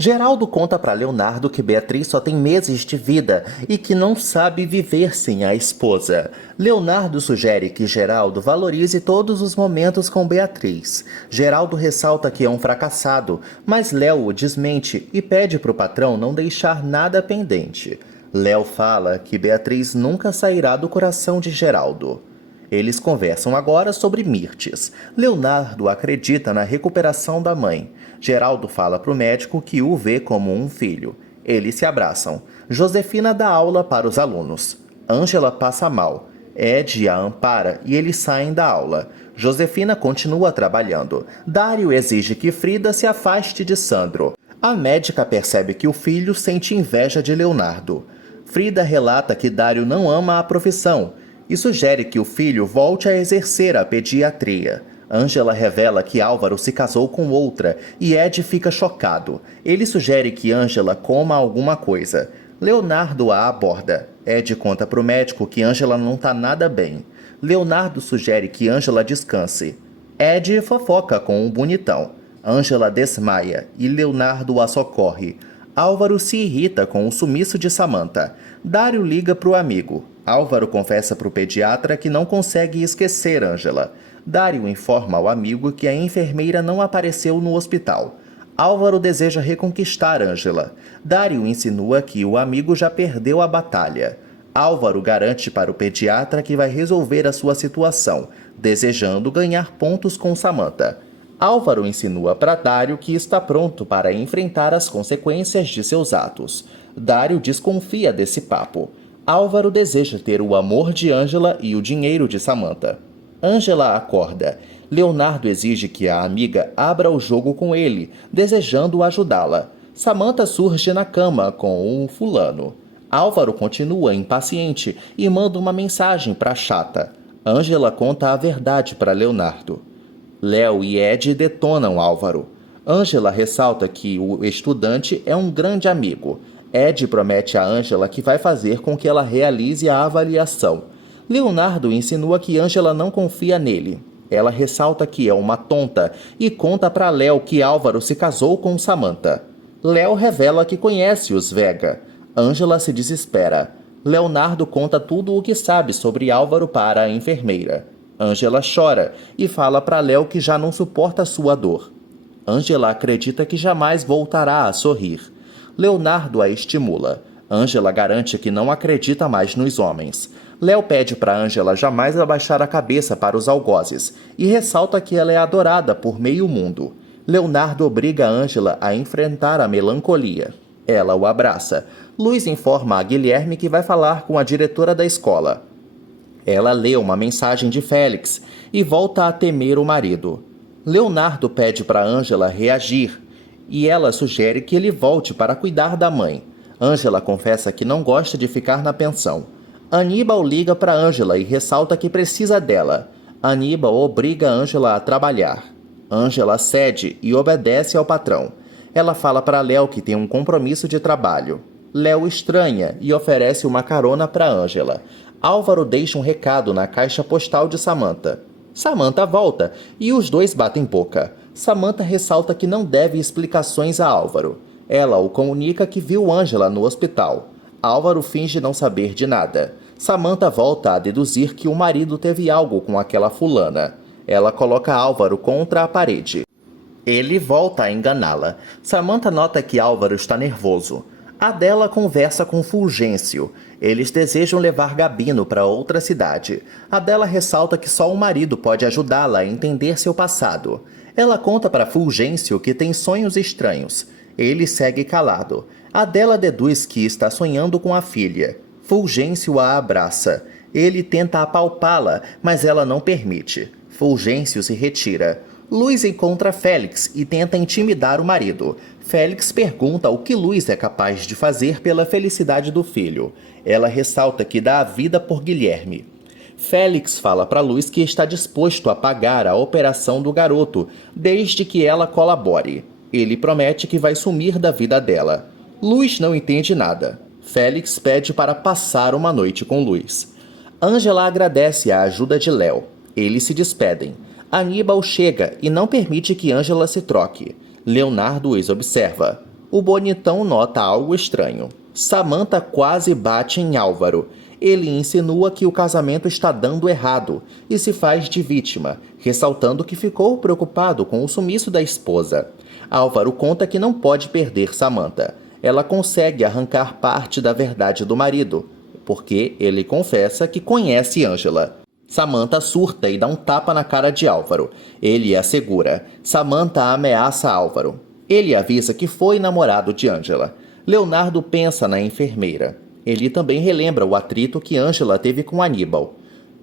Geraldo conta para Leonardo que Beatriz só tem meses de vida e que não sabe viver sem a esposa. Leonardo sugere que Geraldo valorize todos os momentos com Beatriz. Geraldo ressalta que é um fracassado, mas Léo o desmente e pede para o patrão não deixar nada pendente. Léo fala que Beatriz nunca sairá do coração de Geraldo. Eles conversam agora sobre Mirtes. Leonardo acredita na recuperação da mãe. Geraldo fala para o médico que o vê como um filho. Eles se abraçam. Josefina dá aula para os alunos. Ângela passa mal. Ed a ampara e eles saem da aula. Josefina continua trabalhando. Dário exige que Frida se afaste de Sandro. A médica percebe que o filho sente inveja de Leonardo. Frida relata que Dário não ama a profissão e sugere que o filho volte a exercer a pediatria. Ângela revela que Álvaro se casou com outra e Ed fica chocado. Ele sugere que Ângela coma alguma coisa. Leonardo a aborda. Ed conta para o médico que Ângela não está nada bem. Leonardo sugere que Ângela descanse. Ed fofoca com um bonitão. Ângela desmaia e Leonardo a socorre. Álvaro se irrita com o sumiço de Samantha. Dário liga para o amigo. Álvaro confessa para o pediatra que não consegue esquecer Ângela. Dário informa ao amigo que a enfermeira não apareceu no hospital. Álvaro deseja reconquistar Ângela. Dário insinua que o amigo já perdeu a batalha. Álvaro garante para o pediatra que vai resolver a sua situação, desejando ganhar pontos com Samantha. Álvaro insinua para Dário que está pronto para enfrentar as consequências de seus atos. Dário desconfia desse papo. Álvaro deseja ter o amor de Ângela e o dinheiro de Samantha. Ângela acorda. Leonardo exige que a amiga abra o jogo com ele, desejando ajudá-la. Samantha surge na cama com um fulano. Álvaro continua impaciente e manda uma mensagem para a chata. Ângela conta a verdade para Leonardo. Léo e Ed detonam Álvaro. Ângela ressalta que o estudante é um grande amigo. Ed promete a Ângela que vai fazer com que ela realize a avaliação. Leonardo insinua que Ângela não confia nele. Ela ressalta que é uma tonta e conta para Léo que Álvaro se casou com Samantha. Léo revela que conhece os Vega. Ângela se desespera. Leonardo conta tudo o que sabe sobre Álvaro para a enfermeira. Ângela chora e fala para Léo que já não suporta sua dor. Ângela acredita que jamais voltará a sorrir. Leonardo a estimula. Ângela garante que não acredita mais nos homens. Léo pede para Ângela jamais abaixar a cabeça para os algozes e ressalta que ela é adorada por meio mundo. Leonardo obriga Ângela a enfrentar a melancolia. Ela o abraça. Luiz informa a Guilherme que vai falar com a diretora da escola. Ela lê uma mensagem de Félix e volta a temer o marido. Leonardo pede para Ângela reagir e ela sugere que ele volte para cuidar da mãe. Ângela confessa que não gosta de ficar na pensão. Aníbal liga para Ângela e ressalta que precisa dela. Aníbal obriga Ângela a trabalhar. Ângela cede e obedece ao patrão. Ela fala para Léo que tem um compromisso de trabalho. Léo estranha e oferece uma carona para Ângela. Álvaro deixa um recado na caixa postal de Samantha. Samantha volta e os dois batem boca. Samantha ressalta que não deve explicações a Álvaro. Ela o comunica que viu Ângela no hospital. Álvaro finge não saber de nada. Samantha volta a deduzir que o marido teve algo com aquela fulana. Ela coloca Álvaro contra a parede. Ele volta a enganá-la. Samantha nota que Álvaro está nervoso. Adela conversa com Fulgêncio. Eles desejam levar Gabino para outra cidade. Adela ressalta que só o marido pode ajudá-la a entender seu passado. Ela conta para Fulgêncio que tem sonhos estranhos. Ele segue calado. Adela deduz que está sonhando com a filha. Fulgêncio a abraça. Ele tenta apalpá-la, mas ela não permite. Fulgêncio se retira. Luiz encontra Félix e tenta intimidar o marido. Félix pergunta o que Luiz é capaz de fazer pela felicidade do filho. Ela ressalta que dá a vida por Guilherme. Félix fala para Luiz que está disposto a pagar a operação do garoto, desde que ela colabore. Ele promete que vai sumir da vida dela. Luiz não entende nada. Félix pede para passar uma noite com Luiz. Ângela agradece a ajuda de Léo. Eles se despedem. Aníbal chega e não permite que Ângela se troque. Leonardo os observa. O bonitão nota algo estranho. Samantha quase bate em Álvaro. Ele insinua que o casamento está dando errado e se faz de vítima, ressaltando que ficou preocupado com o sumiço da esposa. Álvaro conta que não pode perder Samantha. Ela consegue arrancar parte da verdade do marido, porque ele confessa que conhece Ângela. Samantha surta e dá um tapa na cara de Álvaro. Ele a segura. Samantha ameaça Álvaro. Ele avisa que foi namorado de Angela. Leonardo pensa na enfermeira. Ele também relembra o atrito que Angela teve com Aníbal.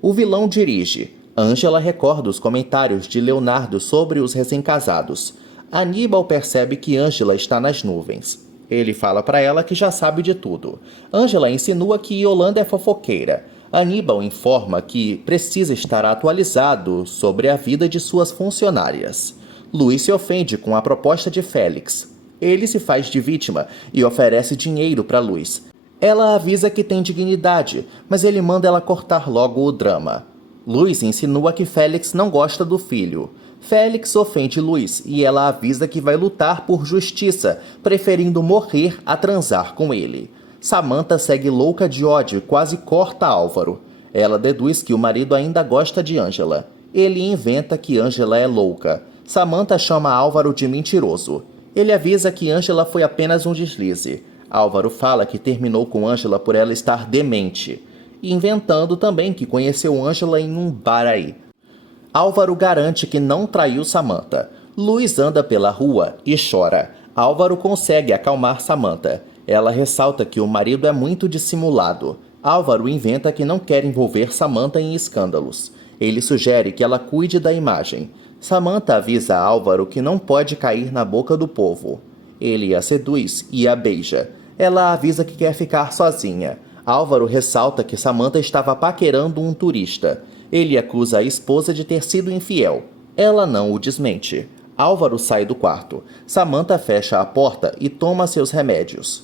O vilão dirige. Angela recorda os comentários de Leonardo sobre os recém-casados. Aníbal percebe que Angela está nas nuvens. Ele fala para ela que já sabe de tudo. Angela insinua que Yolanda é fofoqueira. Aníbal informa que precisa estar atualizado sobre a vida de suas funcionárias. Luiz se ofende com a proposta de Félix. Ele se faz de vítima e oferece dinheiro para Luiz. Ela avisa que tem dignidade, mas ele manda ela cortar logo o drama. Luiz insinua que Félix não gosta do filho. Félix ofende Luiz e ela avisa que vai lutar por justiça, preferindo morrer a transar com ele. Samantha segue louca de ódio e quase corta Álvaro. Ela deduz que o marido ainda gosta de Angela. Ele inventa que Angela é louca. Samantha chama Álvaro de mentiroso. Ele avisa que Angela foi apenas um deslize. Álvaro fala que terminou com Angela por ela estar demente, inventando também que conheceu Angela em um bar aí. Álvaro garante que não traiu Samantha. Luiz anda pela rua e chora. Álvaro consegue acalmar Samantha. Ela ressalta que o marido é muito dissimulado. Álvaro inventa que não quer envolver Samantha em escândalos. Ele sugere que ela cuide da imagem. Samantha avisa Álvaro que não pode cair na boca do povo. Ele a seduz e a beija. Ela avisa que quer ficar sozinha. Álvaro ressalta que Samantha estava paquerando um turista. Ele acusa a esposa de ter sido infiel. Ela não o desmente. Álvaro sai do quarto. Samantha fecha a porta e toma seus remédios.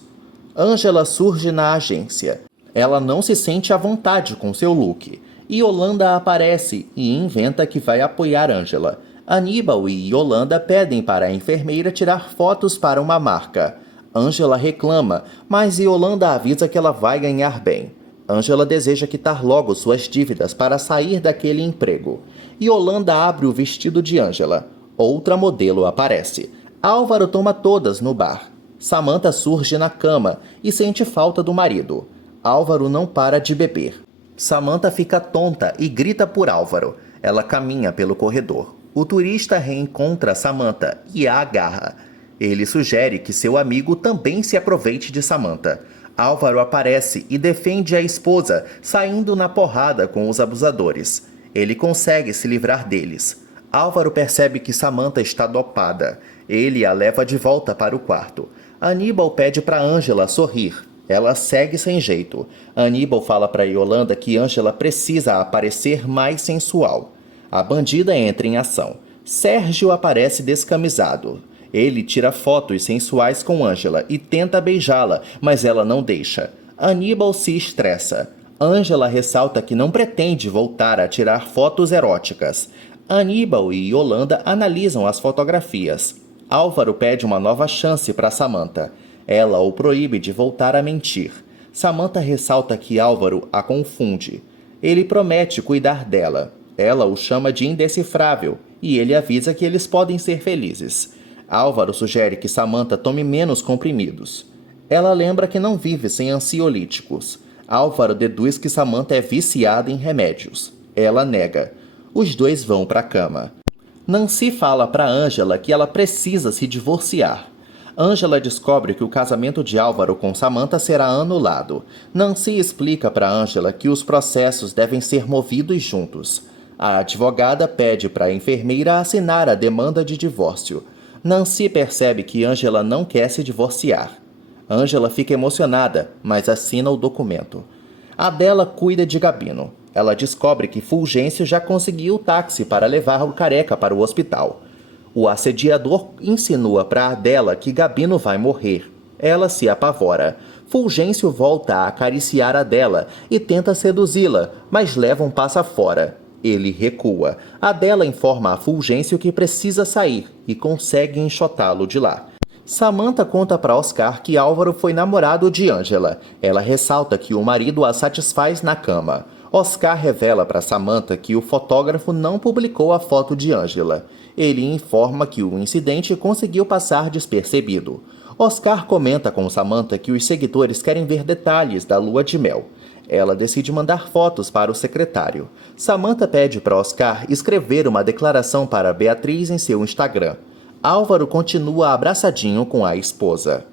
Angela surge na agência. Ela não se sente à vontade com seu look. Yolanda aparece e inventa que vai apoiar Angela. Aníbal e Yolanda pedem para a enfermeira tirar fotos para uma marca. Angela reclama, mas Yolanda avisa que ela vai ganhar bem. Angela deseja quitar logo suas dívidas para sair daquele emprego. Yolanda abre o vestido de Angela. Outra modelo aparece. Álvaro toma todas no bar. Samantha surge na cama e sente falta do marido. Álvaro não para de beber. Samantha fica tonta e grita por Álvaro. Ela caminha pelo corredor. O turista reencontra Samantha e a agarra. Ele sugere que seu amigo também se aproveite de Samantha. Álvaro aparece e defende a esposa, saindo na porrada com os abusadores. Ele consegue se livrar deles. Álvaro percebe que Samantha está dopada. Ele a leva de volta para o quarto. Aníbal pede para Angela sorrir. Ela segue sem jeito. Aníbal fala para Yolanda que Angela precisa aparecer mais sensual. A bandida entra em ação. Sérgio aparece descamisado. Ele tira fotos sensuais com Angela e tenta beijá-la, mas ela não deixa. Aníbal se estressa. Angela ressalta que não pretende voltar a tirar fotos eróticas. Aníbal e Yolanda analisam as fotografias. Álvaro pede uma nova chance para Samantha. Ela o proíbe de voltar a mentir. Samantha ressalta que Álvaro a confunde. Ele promete cuidar dela. Ela o chama de indecifrável e ele avisa que eles podem ser felizes. Álvaro sugere que Samantha tome menos comprimidos. Ela lembra que não vive sem ansiolíticos. Álvaro deduz que Samantha é viciada em remédios. Ela nega. Os dois vão para a cama. Nancy fala para Angela que ela precisa se divorciar. Angela descobre que o casamento de Álvaro com Samantha será anulado. Nancy explica para Angela que os processos devem ser movidos juntos. A advogada pede para a enfermeira assinar a demanda de divórcio. Nancy percebe que Angela não quer se divorciar. Angela fica emocionada, mas assina o documento. Adela cuida de Gabino. Ela descobre que Fulgêncio já conseguiu o táxi para levar o careca para o hospital. O assediador insinua para Adela que Gabino vai morrer. Ela se apavora. Fulgêncio volta a acariciar Adela e tenta seduzi-la, mas leva um passo fora. Ele recua. Adela informa a Fulgêncio que precisa sair e consegue enxotá-lo de lá. Samantha conta para Oscar que Álvaro foi namorado de Angela. Ela ressalta que o marido a satisfaz na cama. Oscar revela para Samantha que o fotógrafo não publicou a foto de Angela. Ele informa que o incidente conseguiu passar despercebido. Oscar comenta com Samantha que os seguidores querem ver detalhes da lua de mel. Ela decide mandar fotos para o secretário. Samantha pede para Oscar escrever uma declaração para Beatriz em seu Instagram. Álvaro continua abraçadinho com a esposa.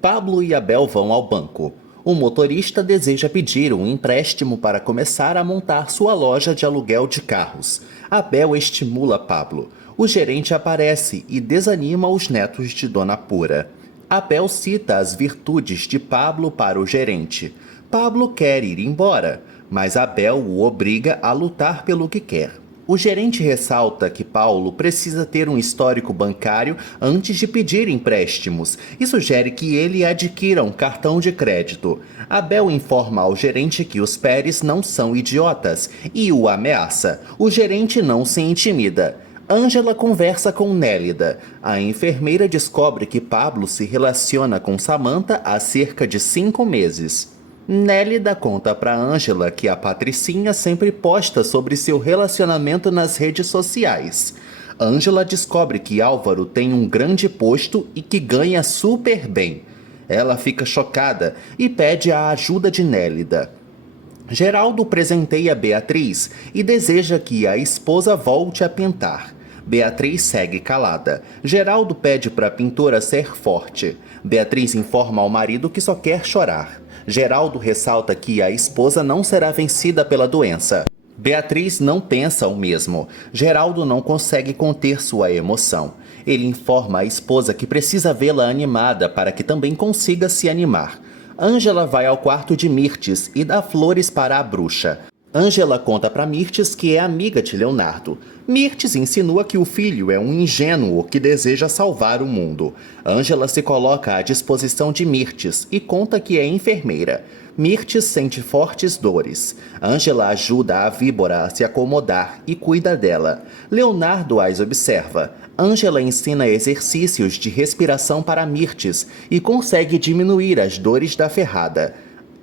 Pablo e Abel vão ao banco. O motorista deseja pedir um empréstimo para começar a montar sua loja de aluguel de carros. Abel estimula Pablo. O gerente aparece e desanima os netos de Dona Pura. Abel cita as virtudes de Pablo para o gerente. Pablo quer ir embora, mas Abel o obriga a lutar pelo que quer. O gerente ressalta que Paulo precisa ter um histórico bancário antes de pedir empréstimos e sugere que ele adquira um cartão de crédito. Abel informa ao gerente que os Pérez não são idiotas e o ameaça. O gerente não se intimida. Ângela conversa com Nélida. A enfermeira descobre que Pablo se relaciona com Samantha há cerca de 5 meses. Nélida conta para Ângela que a Patricinha sempre posta sobre seu relacionamento nas redes sociais. Ângela descobre que Álvaro tem um grande posto e que ganha super bem. Ela fica chocada e pede a ajuda de Nélida. Geraldo presenteia Beatriz e deseja que a esposa volte a pintar. Beatriz segue calada. Geraldo pede para a pintora ser forte. Beatriz informa ao marido que só quer chorar. Geraldo ressalta que a esposa não será vencida pela doença. Beatriz não pensa o mesmo. Geraldo não consegue conter sua emoção. Ele informa a esposa que precisa vê-la animada para que também consiga se animar. Ângela vai ao quarto de Mirtes e dá flores para a bruxa. Ângela conta para Mirtes que é amiga de Leonardo. Mirtes insinua que o filho é um ingênuo que deseja salvar o mundo. Ângela se coloca à disposição de Mirtes e conta que é enfermeira. Mirtes sente fortes dores. Ângela ajuda a víbora a se acomodar e cuida dela. Leonardo as observa. Ângela ensina exercícios de respiração para Mirtes e consegue diminuir as dores da ferrada.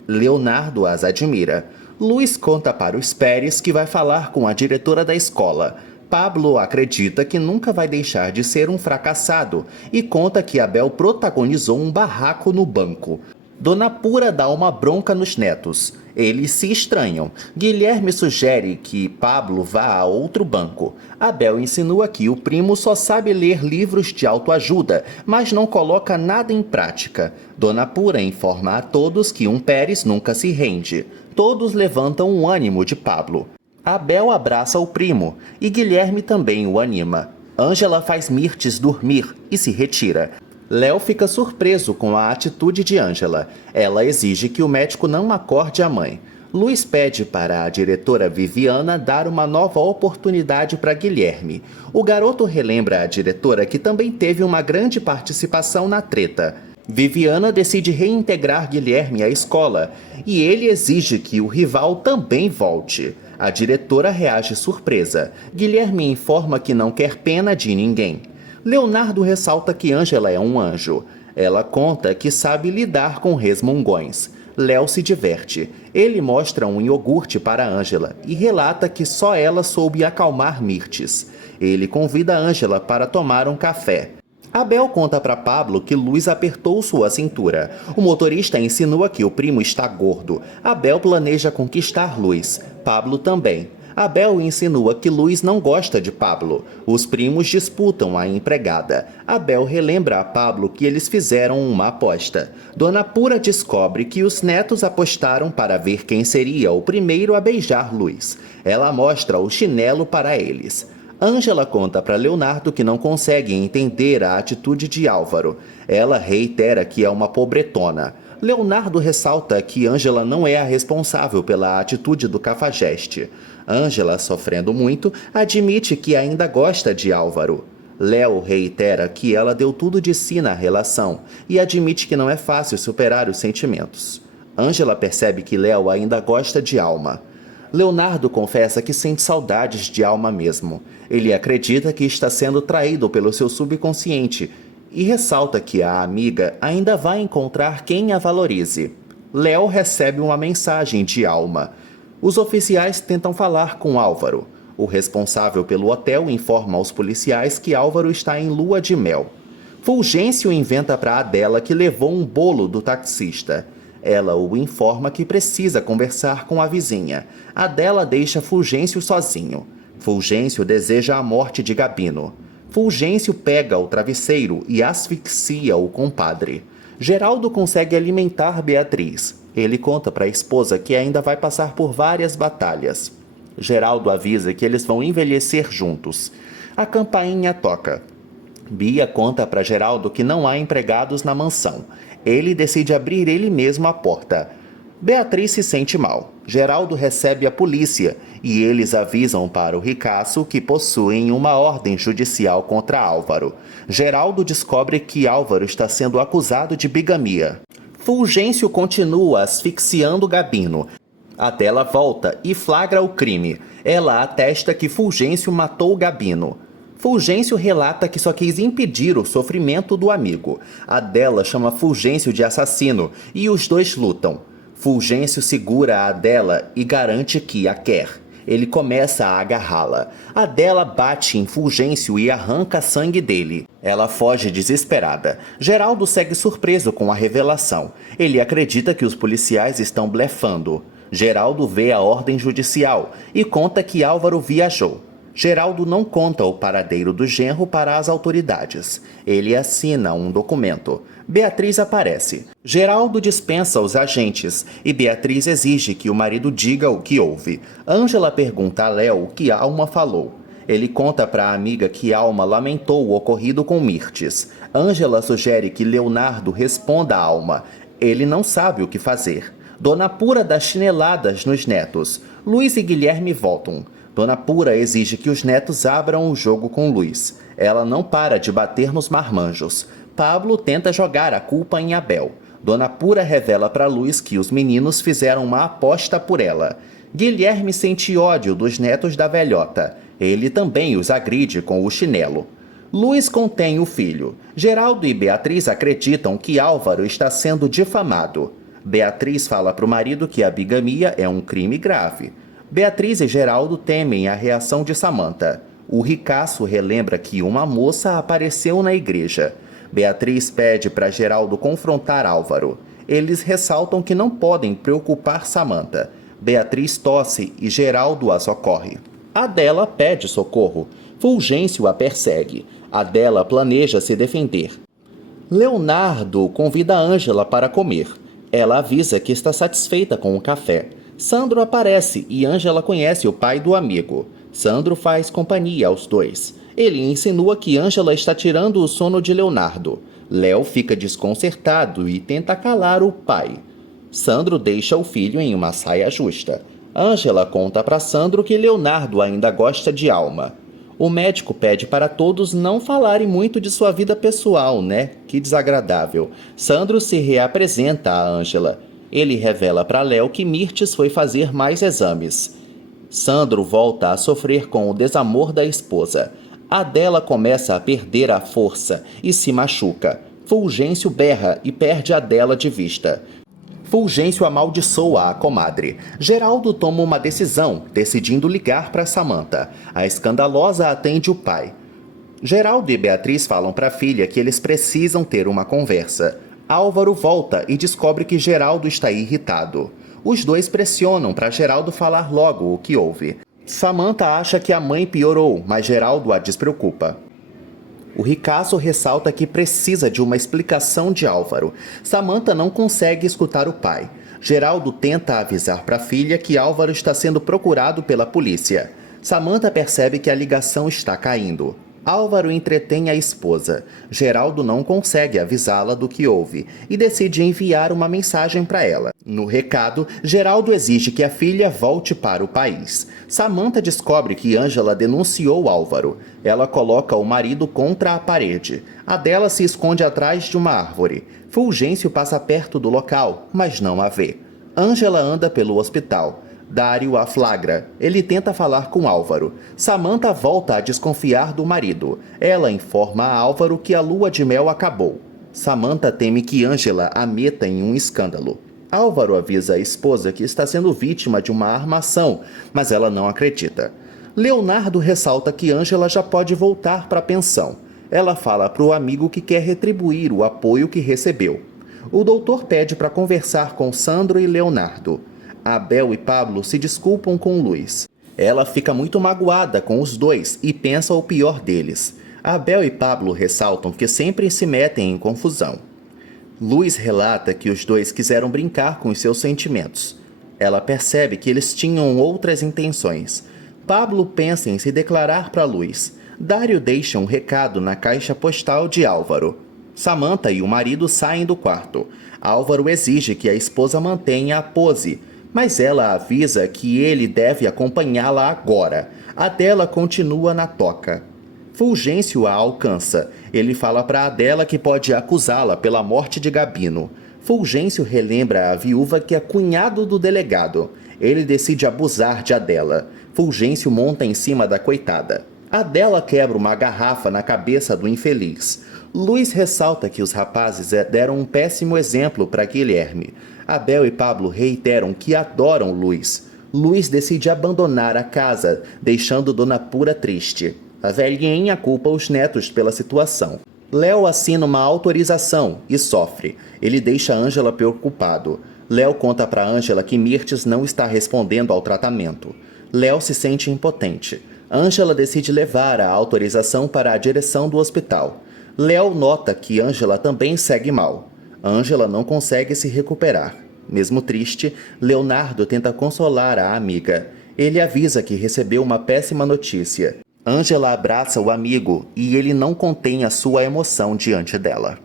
Leonardo as admira. Luiz conta para os Pérez que vai falar com a diretora da escola. Pablo acredita que nunca vai deixar de ser um fracassado e conta que Abel protagonizou um barraco no banco. Dona Pura dá uma bronca nos netos. Eles se estranham. Guilherme sugere que Pablo vá a outro banco. Abel insinua que o primo só sabe ler livros de autoajuda, mas não coloca nada em prática. Dona Pura informa a todos que um Pérez nunca se rende. Todos levantam o ânimo de Pablo. Abel abraça o primo e Guilherme também o anima. Ângela faz Mirtes dormir e se retira. Léo fica surpreso com a atitude de Ângela. Ela exige que o médico não acorde a mãe. Luiz pede para a diretora Viviana dar uma nova oportunidade para Guilherme. O garoto relembra à diretora que também teve uma grande participação na treta. Viviana decide reintegrar Guilherme à escola e ele exige que o rival também volte. A diretora reage surpresa. Guilherme informa que não quer pena de ninguém. Leonardo ressalta que Ângela é um anjo. Ela conta que sabe lidar com resmungões. Léo se diverte. Ele mostra um iogurte para Ângela e relata que só ela soube acalmar Mirtes. Ele convida Ângela para tomar um café. Abel conta para Pablo que Luiz apertou sua cintura. O motorista insinua que o primo está gordo. Abel planeja conquistar Luiz. Pablo também. Abel insinua que Luiz não gosta de Pablo. Os primos disputam a empregada. Abel relembra a Pablo que eles fizeram uma aposta. Dona Pura descobre que os netos apostaram para ver quem seria o primeiro a beijar Luiz. Ela mostra o chinelo para eles. Ângela conta para Leonardo que não consegue entender a atitude de Álvaro. Ela reitera que é uma pobretona. Leonardo ressalta que Ângela não é a responsável pela atitude do cafajeste. Ângela, sofrendo muito, admite que ainda gosta de Álvaro. Léo reitera que ela deu tudo de si na relação e admite que não é fácil superar os sentimentos. Ângela percebe que Léo ainda gosta de Alma. Leonardo confessa que sente saudades de Alma mesmo. Ele acredita que está sendo traído pelo seu subconsciente e ressalta que a amiga ainda vai encontrar quem a valorize. Léo recebe uma mensagem de Alma. Os oficiais tentam falar com Álvaro. O responsável pelo hotel informa aos policiais que Álvaro está em lua de mel. Fulgêncio inventa para Adela que levou um bolo do taxista. Ela o informa que precisa conversar com a vizinha. Adela deixa Fulgêncio sozinho. Fulgêncio deseja a morte de Gabino. Fulgêncio pega o travesseiro e asfixia o compadre. Geraldo consegue alimentar Beatriz. Ele conta para a esposa que ainda vai passar por várias batalhas. Geraldo avisa que eles vão envelhecer juntos. A campainha toca. Bia conta para Geraldo que não há empregados na mansão. Ele decide abrir ele mesmo a porta. Beatriz se sente mal. Geraldo recebe a polícia e eles avisam para o ricaço que possuem uma ordem judicial contra Álvaro. Geraldo descobre que Álvaro está sendo acusado de bigamia. Fulgêncio continua asfixiando Gabino. Adela volta e flagra o crime. Ela atesta que Fulgêncio matou Gabino. Fulgêncio relata que só quis impedir o sofrimento do amigo. Adela chama Fulgêncio de assassino e os dois lutam. Fulgêncio segura a Adela e garante que a quer. Ele começa a agarrá-la. Adela bate em Fulgêncio e arranca sangue dele. Ela foge desesperada. Geraldo segue surpreso com a revelação. Ele acredita que os policiais estão blefando. Geraldo vê a ordem judicial e conta que Álvaro viajou. Geraldo não conta o paradeiro do genro para as autoridades. Ele assina um documento. Beatriz aparece. Geraldo dispensa os agentes e Beatriz exige que o marido diga o que houve. Ângela pergunta a Léo o que Alma falou. Ele conta para a amiga que Alma lamentou o ocorrido com Mirtes. Ângela sugere que Leonardo responda a Alma. Ele não sabe o que fazer. Dona Pura dá chineladas nos netos. Luiz e Guilherme voltam. Dona Pura exige que os netos abram o jogo com Luiz. Ela não para de bater nos marmanjos. Pablo tenta jogar a culpa em Abel. Dona Pura revela para Luiz que os meninos fizeram uma aposta por ela. Guilherme sente ódio dos netos da velhota. Ele também os agride com o chinelo. Luiz contém o filho. Geraldo e Beatriz acreditam que Álvaro está sendo difamado. Beatriz fala para o marido que a bigamia é um crime grave. Beatriz e Geraldo temem a reação de Samantha. O ricaço relembra que uma moça apareceu na igreja. Beatriz pede para Geraldo confrontar Álvaro. Eles ressaltam que não podem preocupar Samantha. Beatriz tosse e Geraldo a socorre. Adela pede socorro. Fulgêncio a persegue. Adela planeja se defender. Leonardo convida Ângela para comer. Ela avisa que está satisfeita com o café. Sandro aparece e Ângela conhece o pai do amigo. Sandro faz companhia aos dois. Ele insinua que Ângela está tirando o sono de Leonardo. Léo fica desconcertado e tenta calar o pai. Sandro deixa o filho em uma saia justa. Ângela conta para Sandro que Leonardo ainda gosta de Alma. O médico pede para todos não falarem muito de sua vida pessoal, né? Que desagradável. Sandro se reapresenta a Ângela. Ele revela para Léo que Mirtes foi fazer mais exames. Sandro volta a sofrer com o desamor da esposa. Adela começa a perder a força e se machuca. Fulgêncio berra e perde Adela de vista. Fulgêncio amaldiçoa a comadre. Geraldo toma uma decisão, decidindo ligar para Samantha. A escandalosa atende o pai. Geraldo e Beatriz falam para a filha que eles precisam ter uma conversa. Álvaro volta e descobre que Geraldo está irritado. Os dois pressionam para Geraldo falar logo o que houve. Samantha acha que a mãe piorou, mas Geraldo a despreocupa. O ricaço ressalta que precisa de uma explicação de Álvaro. Samantha não consegue escutar o pai. Geraldo tenta avisar para a filha que Álvaro está sendo procurado pela polícia. Samantha percebe que a ligação está caindo. Álvaro entretém a esposa. Geraldo não consegue avisá-la do que houve e decide enviar uma mensagem para ela. No recado, Geraldo exige que a filha volte para o país. Samantha descobre que Ângela denunciou Álvaro. Ela coloca o marido contra a parede. Adela se esconde atrás de uma árvore. Fulgêncio passa perto do local, mas não a vê. Ângela anda pelo hospital. Dário a flagra. Ele tenta falar com Álvaro. Samantha volta a desconfiar do marido. Ela informa a Álvaro que a lua de mel acabou. Samantha teme que Ângela a meta em um escândalo. Álvaro avisa a esposa que está sendo vítima de uma armação, mas ela não acredita. Leonardo ressalta que Ângela já pode voltar para a pensão. Ela fala para o amigo que quer retribuir o apoio que recebeu. O doutor pede para conversar com Sandro e Leonardo. Abel e Pablo se desculpam com Luiz. Ela fica muito magoada com os dois e pensa o pior deles. Abel e Pablo ressaltam que sempre se metem em confusão. Luiz relata que os dois quiseram brincar com os seus sentimentos. Ela percebe que eles tinham outras intenções. Pablo pensa em se declarar para Luiz. Dário deixa um recado na caixa postal de Álvaro. Samantha e o marido saem do quarto. Álvaro exige que a esposa mantenha a pose, mas ela avisa que ele deve acompanhá-la agora. Adela continua na toca. Fulgêncio a alcança. Ele fala para Adela que pode acusá-la pela morte de Gabino. Fulgêncio relembra a viúva que é cunhado do delegado. Ele decide abusar de Adela. Fulgêncio monta em cima da coitada. Adela quebra uma garrafa na cabeça do infeliz. Luiz ressalta que os rapazes deram um péssimo exemplo para Guilherme. Abel e Pablo reiteram que adoram Luiz. Luiz decide abandonar a casa, deixando Dona Pura triste. A velhinha culpa os netos pela situação. Léo assina uma autorização e sofre. Ele deixa Ângela preocupado. Léo conta para Ângela que Mirtes não está respondendo ao tratamento. Léo se sente impotente. Ângela decide levar a autorização para a direção do hospital. Léo nota que Ângela também segue mal. Ângela não consegue se recuperar. Mesmo triste, Leonardo tenta consolar a amiga. Ele avisa que recebeu uma péssima notícia. Ângela abraça o amigo e ele não contém a sua emoção diante dela.